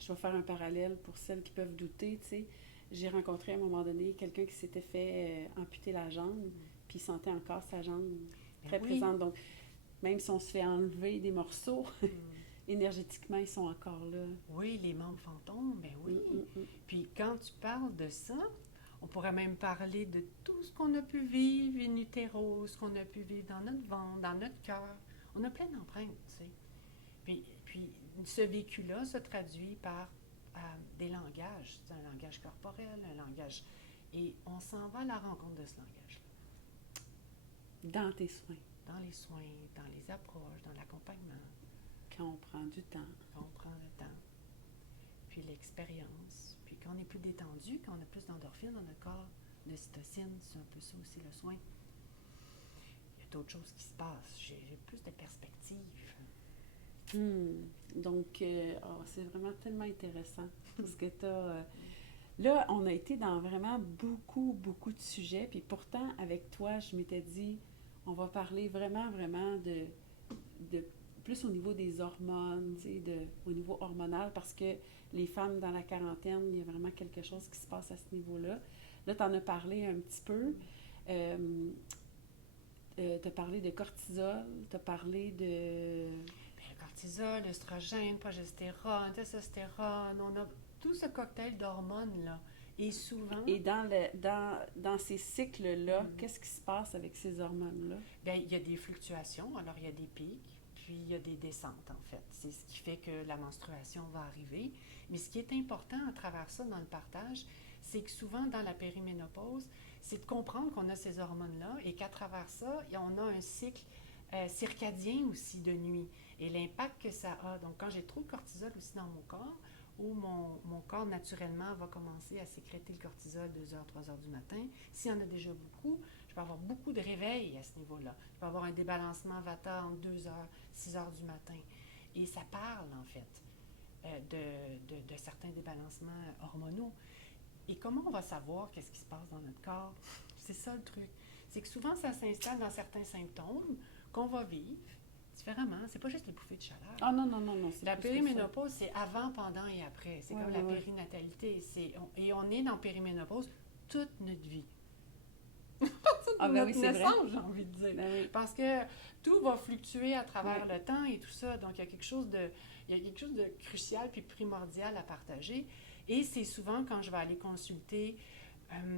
je vais faire un parallèle pour celles qui peuvent douter, tu sais. J'ai rencontré à un moment donné quelqu'un qui s'était fait amputer la jambe, puis il sentait encore sa jambe très présente, donc... Même si on se fait enlever des morceaux, énergétiquement, ils sont encore là. Oui, les membres fantômes, ben oui. Puis quand tu parles de ça, on pourrait même parler de tout ce qu'on a pu vivre in utero, ce qu'on a pu vivre dans notre ventre, dans notre cœur. On a plein d'empreintes, tu sais. Puis ce vécu-là se traduit par des langages. C'est un langage corporel, un langage... Et on s'en va à la rencontre de ce langage-là. Dans tes soins. Dans les soins, dans les approches, dans l'accompagnement. Quand on prend du temps. Quand on prend le temps. Puis l'expérience. Puis quand on est plus détendu, quand on a plus d'endorphine dans notre corps, de cytocine, c'est un peu ça aussi le soin. Il y a d'autres choses qui se passent. J'ai plus de perspectives. Donc, c'est vraiment tellement intéressant. Parce que tu as... là, on a été dans vraiment beaucoup, beaucoup de sujets. Puis pourtant, avec toi, je m'étais dit... On va parler vraiment, vraiment de plus au niveau des hormones, au niveau hormonal, parce que les femmes dans la quarantaine, il y a vraiment quelque chose qui se passe à ce niveau-là. Là, tu en as parlé un petit peu. Tu as parlé de cortisol, tu as parlé de... Le cortisol, l'œstrogène, progestérone, testostérone, on a tout ce cocktail d'hormones-là. Et souvent... Et dans ces cycles-là, qu'est-ce qui se passe avec ces hormones-là? Bien, il y a des fluctuations, alors il y a des pics, puis il y a des descentes, en fait. C'est ce qui fait que la menstruation va arriver. Mais ce qui est important à travers ça, dans le partage, c'est que souvent, dans la périménopause, c'est de comprendre qu'on a ces hormones-là et qu'à travers ça, on a un cycle circadien aussi de nuit. Et l'impact que ça a. Donc, quand j'ai trop de cortisol aussi dans mon corps, où mon corps, naturellement, va commencer à sécréter le cortisol 2h, 3h du matin. S'il y en a déjà beaucoup, je peux avoir beaucoup de réveils à ce niveau-là. Je peux avoir un débalancement vata entre 2h, 6h du matin. Et ça parle, en fait, de certains débalancements hormonaux. Et comment on va savoir qu'est-ce qui se passe dans notre corps? C'est ça le truc. C'est que souvent, ça s'installe dans certains symptômes qu'on va vivre. Tu différemment. C'est pas juste les bouffées de chaleur. Ah non, non, non, non. La périménopause, c'est avant, pendant et après. C'est comme la périnatalité. Et on est dans périménopause toute notre vie. Notre naissance, j'ai envie de dire. Ben oui. Parce que tout va fluctuer à travers le temps et tout ça. Donc, il y a quelque chose de crucial puis primordial à partager. Et c'est souvent quand je vais aller consulter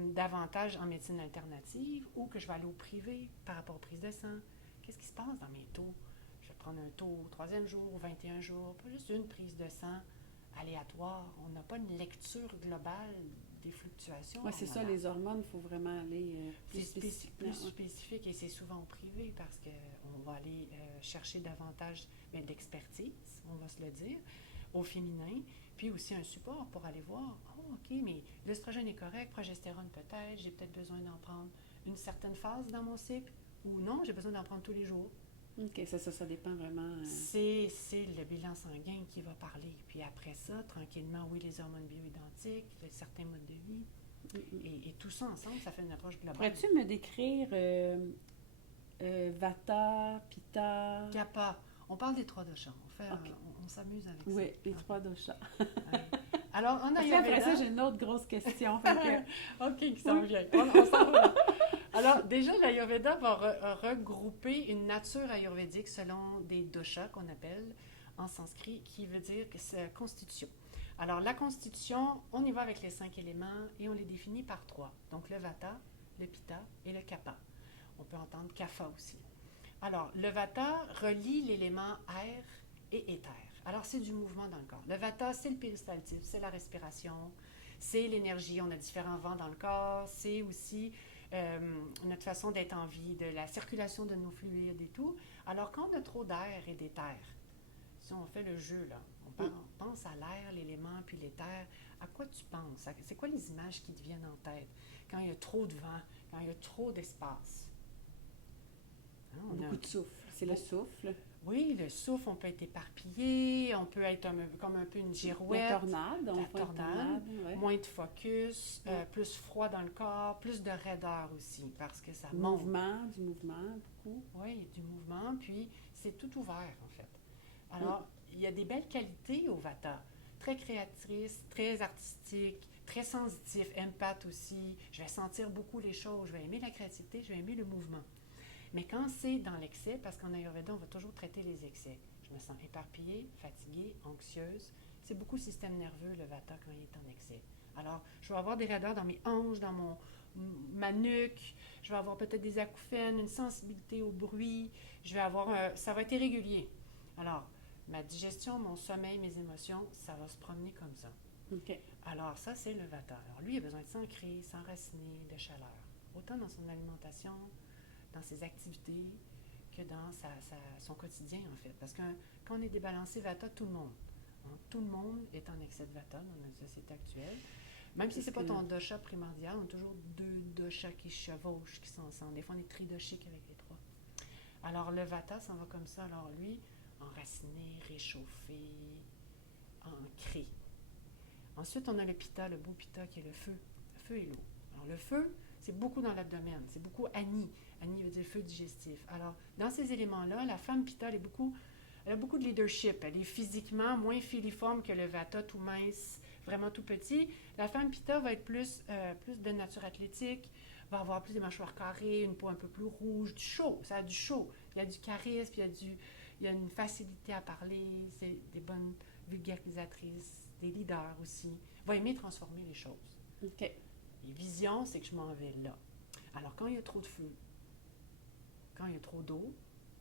davantage en médecine alternative ou que je vais aller au privé par rapport aux prises de sang. Qu'est-ce qui se passe dans mes taux? Je vais prendre un taux au 3e jour, au 21 jours, pas juste une prise de sang aléatoire. On n'a pas une lecture globale des fluctuations. Oui, c'est ça, les hormones, il faut vraiment aller plus spécifique et c'est souvent au privé parce qu'on va aller chercher davantage d'expertise, on va se le dire, au féminin, puis aussi un support pour aller voir, OK, mais l'estrogène est correct, progestérone peut-être, j'ai peut-être besoin d'en prendre une certaine phase dans mon cycle ou non, j'ai besoin d'en prendre tous les jours. OK, ça dépend vraiment. C'est le bilan sanguin qui va parler. Puis après ça, tranquillement, oui, les hormones bioidentiques, certains modes de vie. Et tout ça ensemble, ça fait une approche globale. Pourrais-tu me décrire Vata, Pitta? Kapha. On parle des 3 doshas. On s'amuse avec ça. Oui, les 3 doshas. Alors, en Ayurveda... Après ça, j'ai une autre grosse question. OK, qui s'en vient. On s'en va. Alors, déjà, l'Ayurveda va regrouper une nature ayurvédique selon des doshas qu'on appelle en sanskrit, qui veut dire que c'est constitution. Alors, la constitution, on y va avec les 5 éléments et on les définit par 3. Donc, le Vata, le Pitta et le Kapha. On peut entendre Kapha aussi. Alors, le Vata relie l'élément air et éther. Alors, c'est du mouvement dans le corps. Le Vata, c'est le péristaltique, c'est la respiration, c'est l'énergie. On a différents vents dans le corps, c'est aussi notre façon d'être en vie, de la circulation de nos fluides et tout. Alors, quand on a trop d'air et d'éther, si on fait le jeu, là, on pense à l'air, l'élément, puis l'éther, à quoi tu penses? C'est quoi les images qui te viennent en tête quand il y a trop de vent, quand il y a trop d'espace? Beaucoup de souffle. C'est le souffle. Oui, le souffle, on peut être éparpillé, on peut être comme un peu une girouette. La tornade. Ouais. Moins de focus, plus froid dans le corps, plus de raideur aussi, parce que ça monte. Du mouvement, beaucoup. Oui, du mouvement, puis c'est tout ouvert, en fait. Alors, il y a des belles qualités au Vata. Très créatrice, très artistique, très sensitif, empathe aussi. Je vais sentir beaucoup les choses, je vais aimer la créativité, je vais aimer le mouvement. Mais quand c'est dans l'excès, parce qu'en Ayurveda, on va toujours traiter les excès. Je me sens éparpillée, fatiguée, anxieuse. C'est beaucoup le système nerveux, le Vata, quand il est en excès. Alors, je vais avoir des raideurs dans mes hanches, dans ma nuque. Je vais avoir peut-être des acouphènes, une sensibilité au bruit. Je vais avoir ça va être irrégulier. Alors, ma digestion, mon sommeil, mes émotions, ça va se promener comme ça. OK. Alors, ça, c'est le Vata. Alors, lui, il a besoin de s'ancrer, s'enraciner, de chaleur. Autant dans son alimentation, dans ses activités, que dans son quotidien, en fait. Parce que quand on est débalancé Vata, tout le monde. Hein, tout le monde est en excès de Vata dans notre société actuelle. Même si ce n'est pas ton dosha primordial, on a toujours 2 doshas qui chevauchent, qui sont ensemble. Des fois, on est tridoshique avec les 3. Alors, le Vata s'en va comme ça. Alors, lui, enraciné, réchauffé, ancré. Ensuite, on a le Pitta, le beau Pitta, qui est le feu. Le feu et l'eau. Alors, le feu, c'est beaucoup dans l'abdomen. C'est beaucoup Ani. Ani veut dire feu digestif. Alors, dans ces éléments-là, la femme Pitta, elle a beaucoup de leadership. Elle est physiquement moins filiforme que le Vata, tout mince, vraiment tout petit. La femme Pitta va être plus de nature athlétique, va avoir plus des mâchoires carrées, une peau un peu plus rouge, du chaud. Ça a du chaud. Il y a du charisme, il y a une facilité à parler, c'est des bonnes vulgarisatrices, des leaders aussi. Va aimer transformer les choses. OK. Les visions, c'est que je m'en vais là. Alors, quand il y a trop de feu, quand il y a trop d'eau,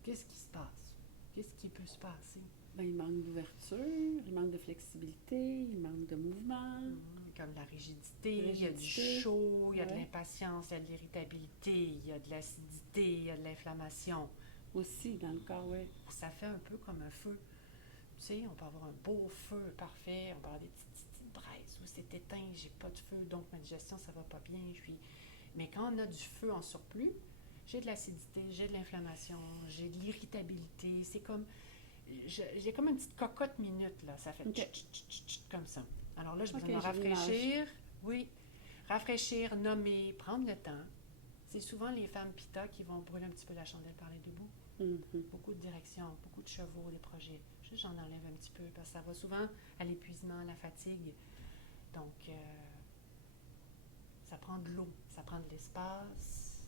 qu'est-ce qui se passe? Qu'est-ce qui peut se passer? Bien, il manque d'ouverture, il manque de flexibilité, il manque de mouvement. Comme la rigidité, il y a du chaud, il y a de l'impatience, il y a de l'irritabilité, il y a de l'acidité, il y a de l'inflammation. Aussi, dans le corps, oui. Ça fait un peu comme un feu. Tu sais, on peut avoir un beau feu parfait, on peut avoir des petites braises où c'est éteint, j'ai pas de feu, donc ma digestion, ça va pas bien. Mais quand on a du feu en surplus, j'ai de l'acidité, j'ai de l'inflammation, j'ai de l'irritabilité. C'est comme... J'ai comme une petite cocotte minute, là. Ça fait comme ça. Alors là, je vais me rafraîchir. Oui. Rafraîchir, nommer, prendre le temps. C'est souvent les femmes Pitta qui vont brûler un petit peu la chandelle par les deux bouts. Mhm. Beaucoup de direction, beaucoup de chevaux, des projets. Juste, j'en enlève un petit peu parce que ça va souvent à l'épuisement, à la fatigue. Donc, ça prend de l'eau, ça prend de l'espace,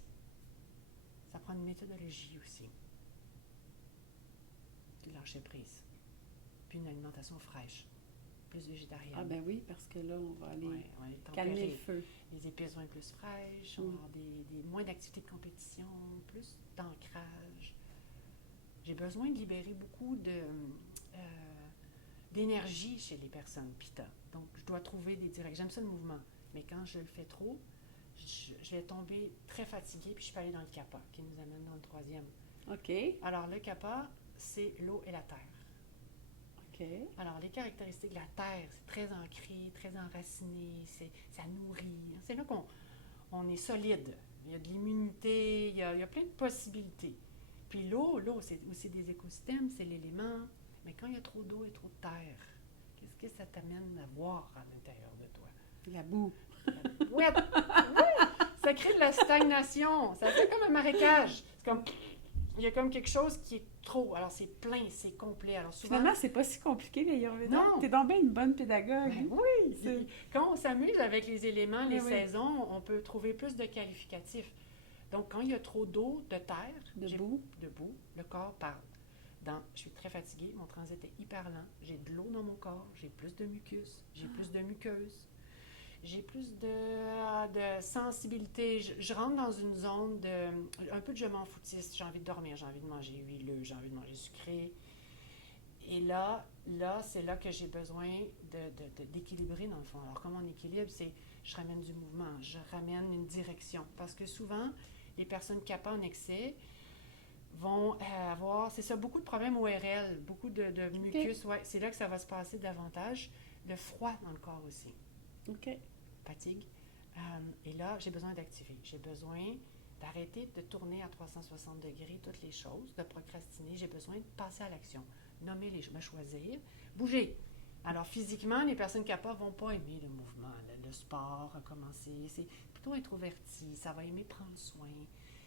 ça prend une méthodologie aussi. De lâcher prise. Puis une alimentation fraîche, plus végétarienne. Ah ben oui, parce que là, on va aller Ouais, on va aller calmer le tempérer. feu. Les épices vont être plus fraîches, on va avoir moins d'activités de compétition, plus d'ancrage. J'ai besoin de libérer beaucoup d'énergie chez les personnes Pitta. Donc, je dois trouver des directions. J'aime ça le mouvement, mais quand je le fais trop, je vais tomber très fatiguée, puis je peux aller dans le kappa, qui nous amène dans le troisième. OK. Alors, le kappa, c'est l'eau et la terre. OK. Alors, les caractéristiques de la terre, c'est très ancré, très enraciné, ça nourrit. C'est là qu'on est solide. Il y a de l'immunité, il y a plein de possibilités. Puis l'eau, c'est aussi des écosystèmes, c'est l'élément. Mais quand il y a trop d'eau et trop de terre, qu'est-ce que ça t'amène à voir à l'intérieur de toi? La boue. Oui, ça crée de la stagnation. Ça fait comme un marécage. C'est comme, il y a comme quelque chose qui est trop. Alors, c'est plein, c'est complet. Alors, souvent, Finalement, c'est pas si compliqué, l'Ayurveda. Non. T'es donc bien une bonne pédagogue. ben oui, C'est- quand on s'amuse avec les éléments, les Oui. saisons, on peut trouver plus de qualificatifs. Donc, quand il y a trop d'eau, de terre, Debout. le corps parle. Je suis très fatiguée, mon transit est hyper lent, j'ai de l'eau dans mon corps, j'ai plus de mucus, j'ai plus de muqueuse, j'ai plus de sensibilité. Je rentre dans une zone un peu de je m'en foutiste, j'ai envie de dormir, j'ai envie de manger huileux, j'ai envie de manger sucré. Et là, c'est là que j'ai besoin d'équilibrer dans le fond. Alors, comment on équilibre? C'est je ramène du mouvement, je ramène une direction. Parce que souvent, les personnes kappa en excès vont avoir, c'est ça, beaucoup de problèmes ORL, beaucoup de mucus. Ouais, c'est là que ça va se passer davantage. Le froid dans le corps aussi. OK. Fatigue. Et là, j'ai besoin d'activer. J'ai besoin d'arrêter de tourner à 360 degrés toutes les choses, de procrastiner. J'ai besoin de passer à l'action. Nommer me choisir, bouger. Alors, physiquement, les personnes kappa ne vont pas aimer le mouvement, le sport, recommencer. C'est plutôt introverti. Ça va aimer prendre soin.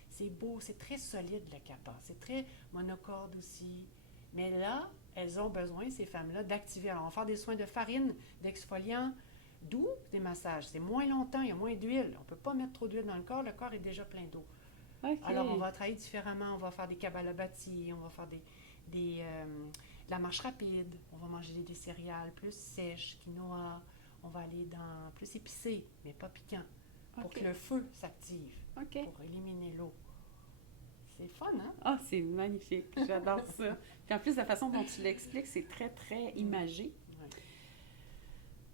C'est beau, c'est très solide, le kappa. C'est très monocorde aussi. Mais là, elles ont besoin, ces femmes-là, d'activer. Alors, on va faire des soins de farine, d'exfoliant, d'où des massages. C'est moins longtemps, il y a moins d'huile. On ne peut pas mettre trop d'huile dans le corps est déjà plein d'eau. OK. Alors, on va travailler différemment. On va faire des kabbalabhati, on va faire de la marche rapide, on va manger des céréales plus sèches, quinoa. On va aller dans plus épicé, mais pas piquant, pour OK. que le feu s'active, OK. pour éliminer l'eau. C'est fun, hein? Ah, c'est magnifique. J'adore ça. Puis en plus, la façon dont tu l'expliques, c'est très, très imagé. Ouais.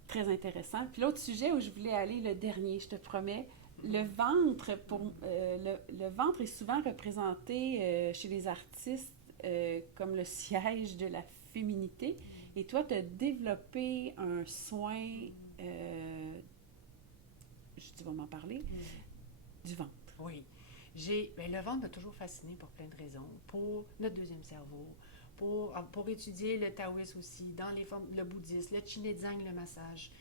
Très intéressant. Puis l'autre sujet où je voulais aller, le dernier, je te promets, le ventre. Le ventre est souvent représenté chez les artistes comme le siège de la féminité. Et toi, tu as développé un soin, tu vas m'en parler, du ventre. Oui. Le ventre m'a toujours fasciné pour plein de raisons. Pour notre deuxième cerveau, pour étudier le taoïsme aussi, dans les formes, le bouddhisme, le chinezang, le massage.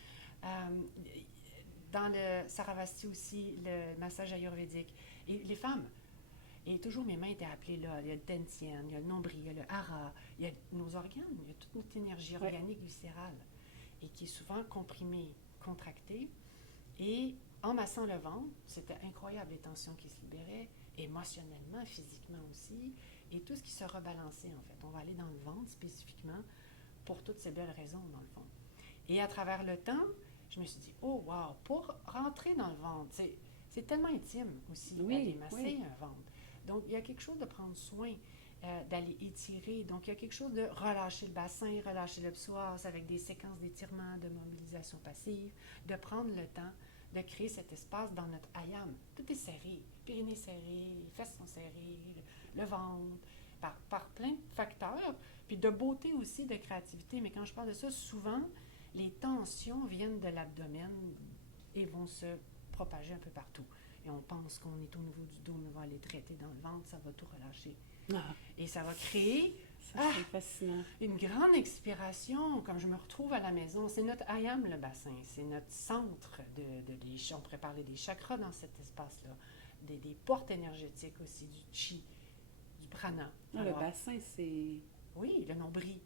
Dans le Saravasti aussi, le massage ayurvédique. Et les femmes, et toujours mes mains étaient appelées là. Il y a le tentien, il y a le nombril, il y a le hara, il y a nos organes, il y a toute notre énergie organique viscérale, et qui est souvent comprimée, contractée. Et en massant le ventre, c'était incroyable les tensions qui se libéraient, émotionnellement, physiquement aussi, et tout ce qui se rebalançait en fait. On va aller dans le ventre spécifiquement pour toutes ces belles raisons dans le fond. Et à travers le temps, je me suis dit, oh wow, pour rentrer dans le ventre, c'est tellement intime aussi d'aller masser un ventre. Donc il y a quelque chose de prendre soin, d'aller étirer. Donc il y a quelque chose de relâcher le bassin, relâcher le psoas avec des séquences d'étirement, de mobilisation passive, de prendre le temps de créer cet espace dans notre ayam. Tout est serré, périnée serré, les fesses sont serrées, le ventre, par plein de facteurs, puis de beauté aussi, de créativité. Mais quand je parle de ça, souvent, les tensions viennent de l'abdomen et vont se propager un peu partout. Et on pense qu'on est au niveau du dos, on va aller traiter dans le ventre, ça va tout relâcher. Ah, Et ça va créer ça, c'est fascinant. une grande expiration, comme je me retrouve à la maison. C'est notre ayam, le bassin. C'est notre centre on pourrait parler des chakras dans cet espace-là. Des portes énergétiques aussi, du chi, du prana. Ah, le bassin, c'est... Oui, le nombril.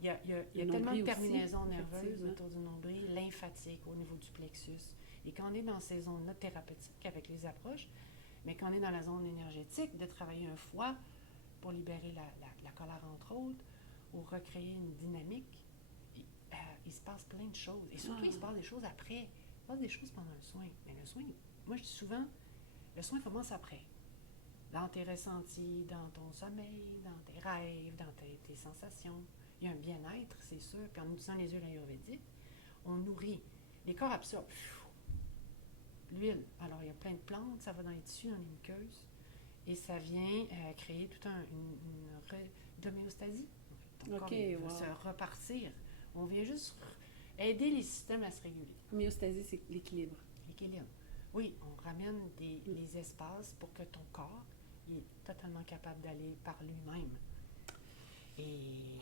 Il y a Le tellement de nombril terminaisons aussi, nerveuses effectivement. autour du nombril, lymphatique au niveau du plexus. Et quand on est dans ces zones-là thérapeutiques avec les approches, mais quand on est dans la zone énergétique, de travailler un foie pour libérer la colère, entre autres, ou recréer une dynamique, il se passe plein de choses. Et surtout, il se passe des choses après. Il se passe des choses pendant le soin. Mais le soin, moi je dis souvent, le soin commence après. Dans tes ressentis, dans ton sommeil, dans tes rêves, dans tes sensations. Il y a un bien-être, c'est sûr. Puis en utilisant les huiles ayurvédiques, on nourrit. Les corps absorbent l'huile. Alors, il y a plein de plantes, ça va dans les tissus, dans les muqueuses. Et ça vient créer toute une homéostasie. Ton corps va se repartir. On vient juste aider les systèmes à se réguler. L'homéostasie, c'est l'équilibre. L'équilibre. Oui, on ramène les espaces pour que ton corps il est totalement capable d'aller par lui-même. Et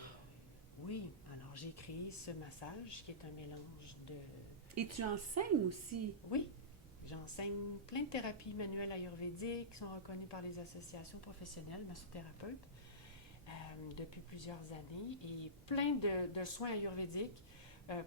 oui, alors j'ai créé ce massage qui est un mélange de... Et tu enseignes aussi? Oui, j'enseigne plein de thérapies manuelles ayurvédiques qui sont reconnues par les associations professionnelles, massothérapeutes, depuis plusieurs années, et plein de soins ayurvédiques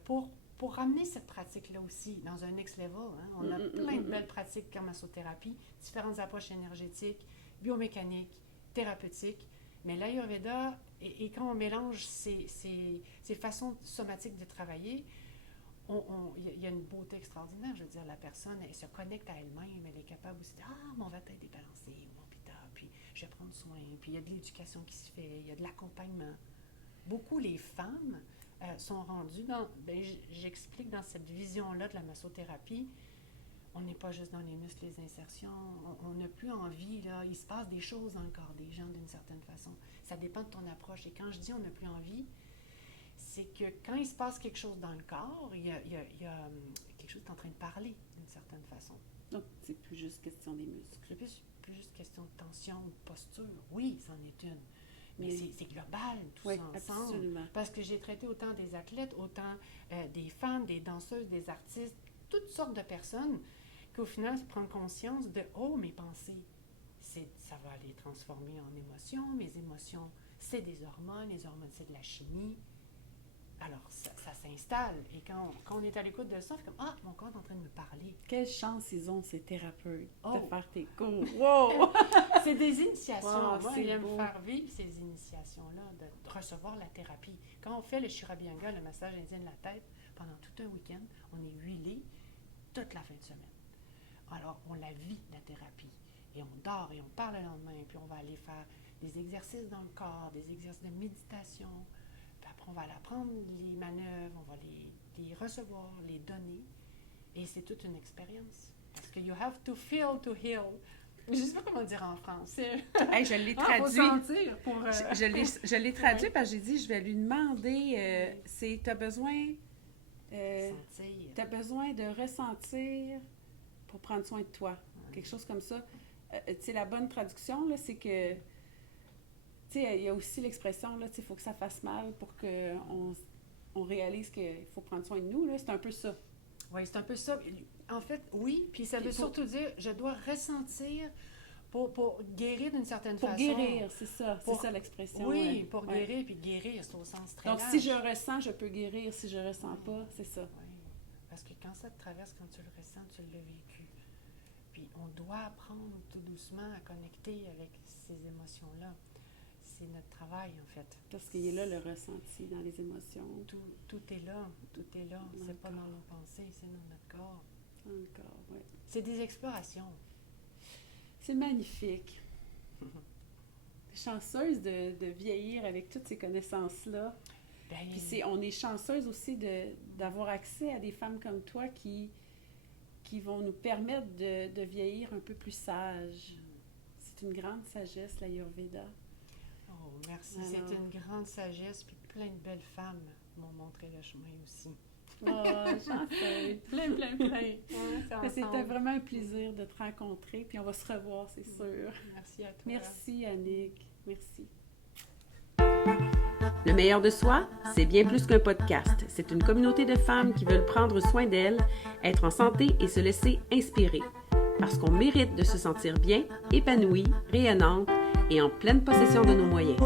pour ramener cette pratique-là aussi dans un next level. Hein. On a plein de belles pratiques comme massothérapie, différentes approches énergétiques, biomécaniques, thérapeutiques, mais l'Ayurveda, et quand on mélange ces façons somatiques de travailler, il y a une beauté extraordinaire. Je veux dire, la personne, elle se connecte à elle-même, elle est capable aussi de dire « Ah, mon va-tête est balancé, mon pita, puis je vais prendre soin. » Puis il y a de l'éducation qui se fait, il y a de l'accompagnement. Beaucoup les femmes sont rendues dans... j'explique dans cette vision-là de la massothérapie, on n'est pas juste dans les muscles, les insertions, on n'a plus envie, là, il se passe des choses dans le corps des gens d'une certaine façon. Ça dépend de ton approche. Et quand je dis on n'a plus envie, c'est que quand il se passe quelque chose dans le corps, il y a quelque chose qui est en train de parler d'une certaine façon. Donc, c'est plus juste question des muscles. C'est plus juste question de tension, de posture. Oui, c'en est une. Mais c'est global, tout ça ensemble. Absolument. Parce que j'ai traité autant des athlètes, autant des femmes, des danseuses, des artistes, toutes sortes de personnes qu'au final, prendre conscience de « Oh, mes pensées, ça va les transformer en émotions. Mes émotions, c'est des hormones. Les hormones, c'est de la chimie. » Alors, ça s'installe. Et quand on est à l'écoute de ça, c'est comme « Ah, mon corps est en train de me parler. » Quelle chance ils ont, ces thérapeutes, de faire tes cours. Wow! C'est des initiations. Wow, moi, c'est j'aime beau. faire vivre ces initiations-là, de recevoir la thérapie. Quand on fait le Shirabhyanga, le massage indien de la tête, pendant tout un week-end, on est huilé toute la fin de semaine. Alors, on la vit, la thérapie. Et on dort et on parle le lendemain. Puis on va aller faire des exercices dans le corps, des exercices de méditation. Puis après, on va aller apprendre les manœuvres, on va les recevoir, les donner. Et c'est toute une expérience. Parce que you have to feel to heal. Je ne sais pas comment dire en français. Hey, je l'ai Faut traduit. sentir pour... Je l'ai traduit parce que j'ai dit, je vais lui demander, tu as besoin... sentir. Tu as besoin de ressentir pour prendre soin de toi. Quelque chose comme ça. Tu sais, la bonne traduction, là, c'est que, tu sais, il y a aussi l'expression, là, tu sais, il faut que ça fasse mal pour qu'on réalise qu'il faut prendre soin de nous, là. C'est un peu ça. Oui, c'est un peu ça. En fait, oui, puis ça veut surtout dire, je dois ressentir pour guérir d'une certaine façon. Pour guérir, c'est ça. C'est ça l'expression. Oui, ouais. pour guérir, puis guérir, c'est au sens très Donc, large. si je ressens, je peux guérir. Si je ressens pas, c'est ça. Oui, parce que quand ça te traverse, quand tu le ressens, tu l'as vécu. Puis on doit apprendre tout doucement à connecter avec ces émotions-là. C'est notre travail, en fait. Parce qu'il est là, le ressenti dans les émotions. Tout est là, tout est là. C'est pas dans nos pensées, c'est dans notre corps. Encore, oui. C'est des explorations. C'est magnifique. Chanceuse de vieillir avec toutes ces connaissances-là. Ben, Puis on est chanceuse aussi d'avoir accès à des femmes comme toi qui vont nous permettre de vieillir un peu plus sages. C'est une grande sagesse, l'Ayurveda. oh, merci. Alors. C'est une grande sagesse, puis plein de belles femmes m'ont montré le chemin aussi. Oh, chanceuse! Plein. Ouais, C'était vraiment un plaisir de te rencontrer, puis on va se revoir, c'est sûr. Merci à toi. Merci, Annick. Merci. Le meilleur de soi, c'est bien plus qu'un podcast. C'est une communauté de femmes qui veulent prendre soin d'elles, être en santé et se laisser inspirer. Parce qu'on mérite de se sentir bien, épanouie, rayonnante et en pleine possession de nos moyens.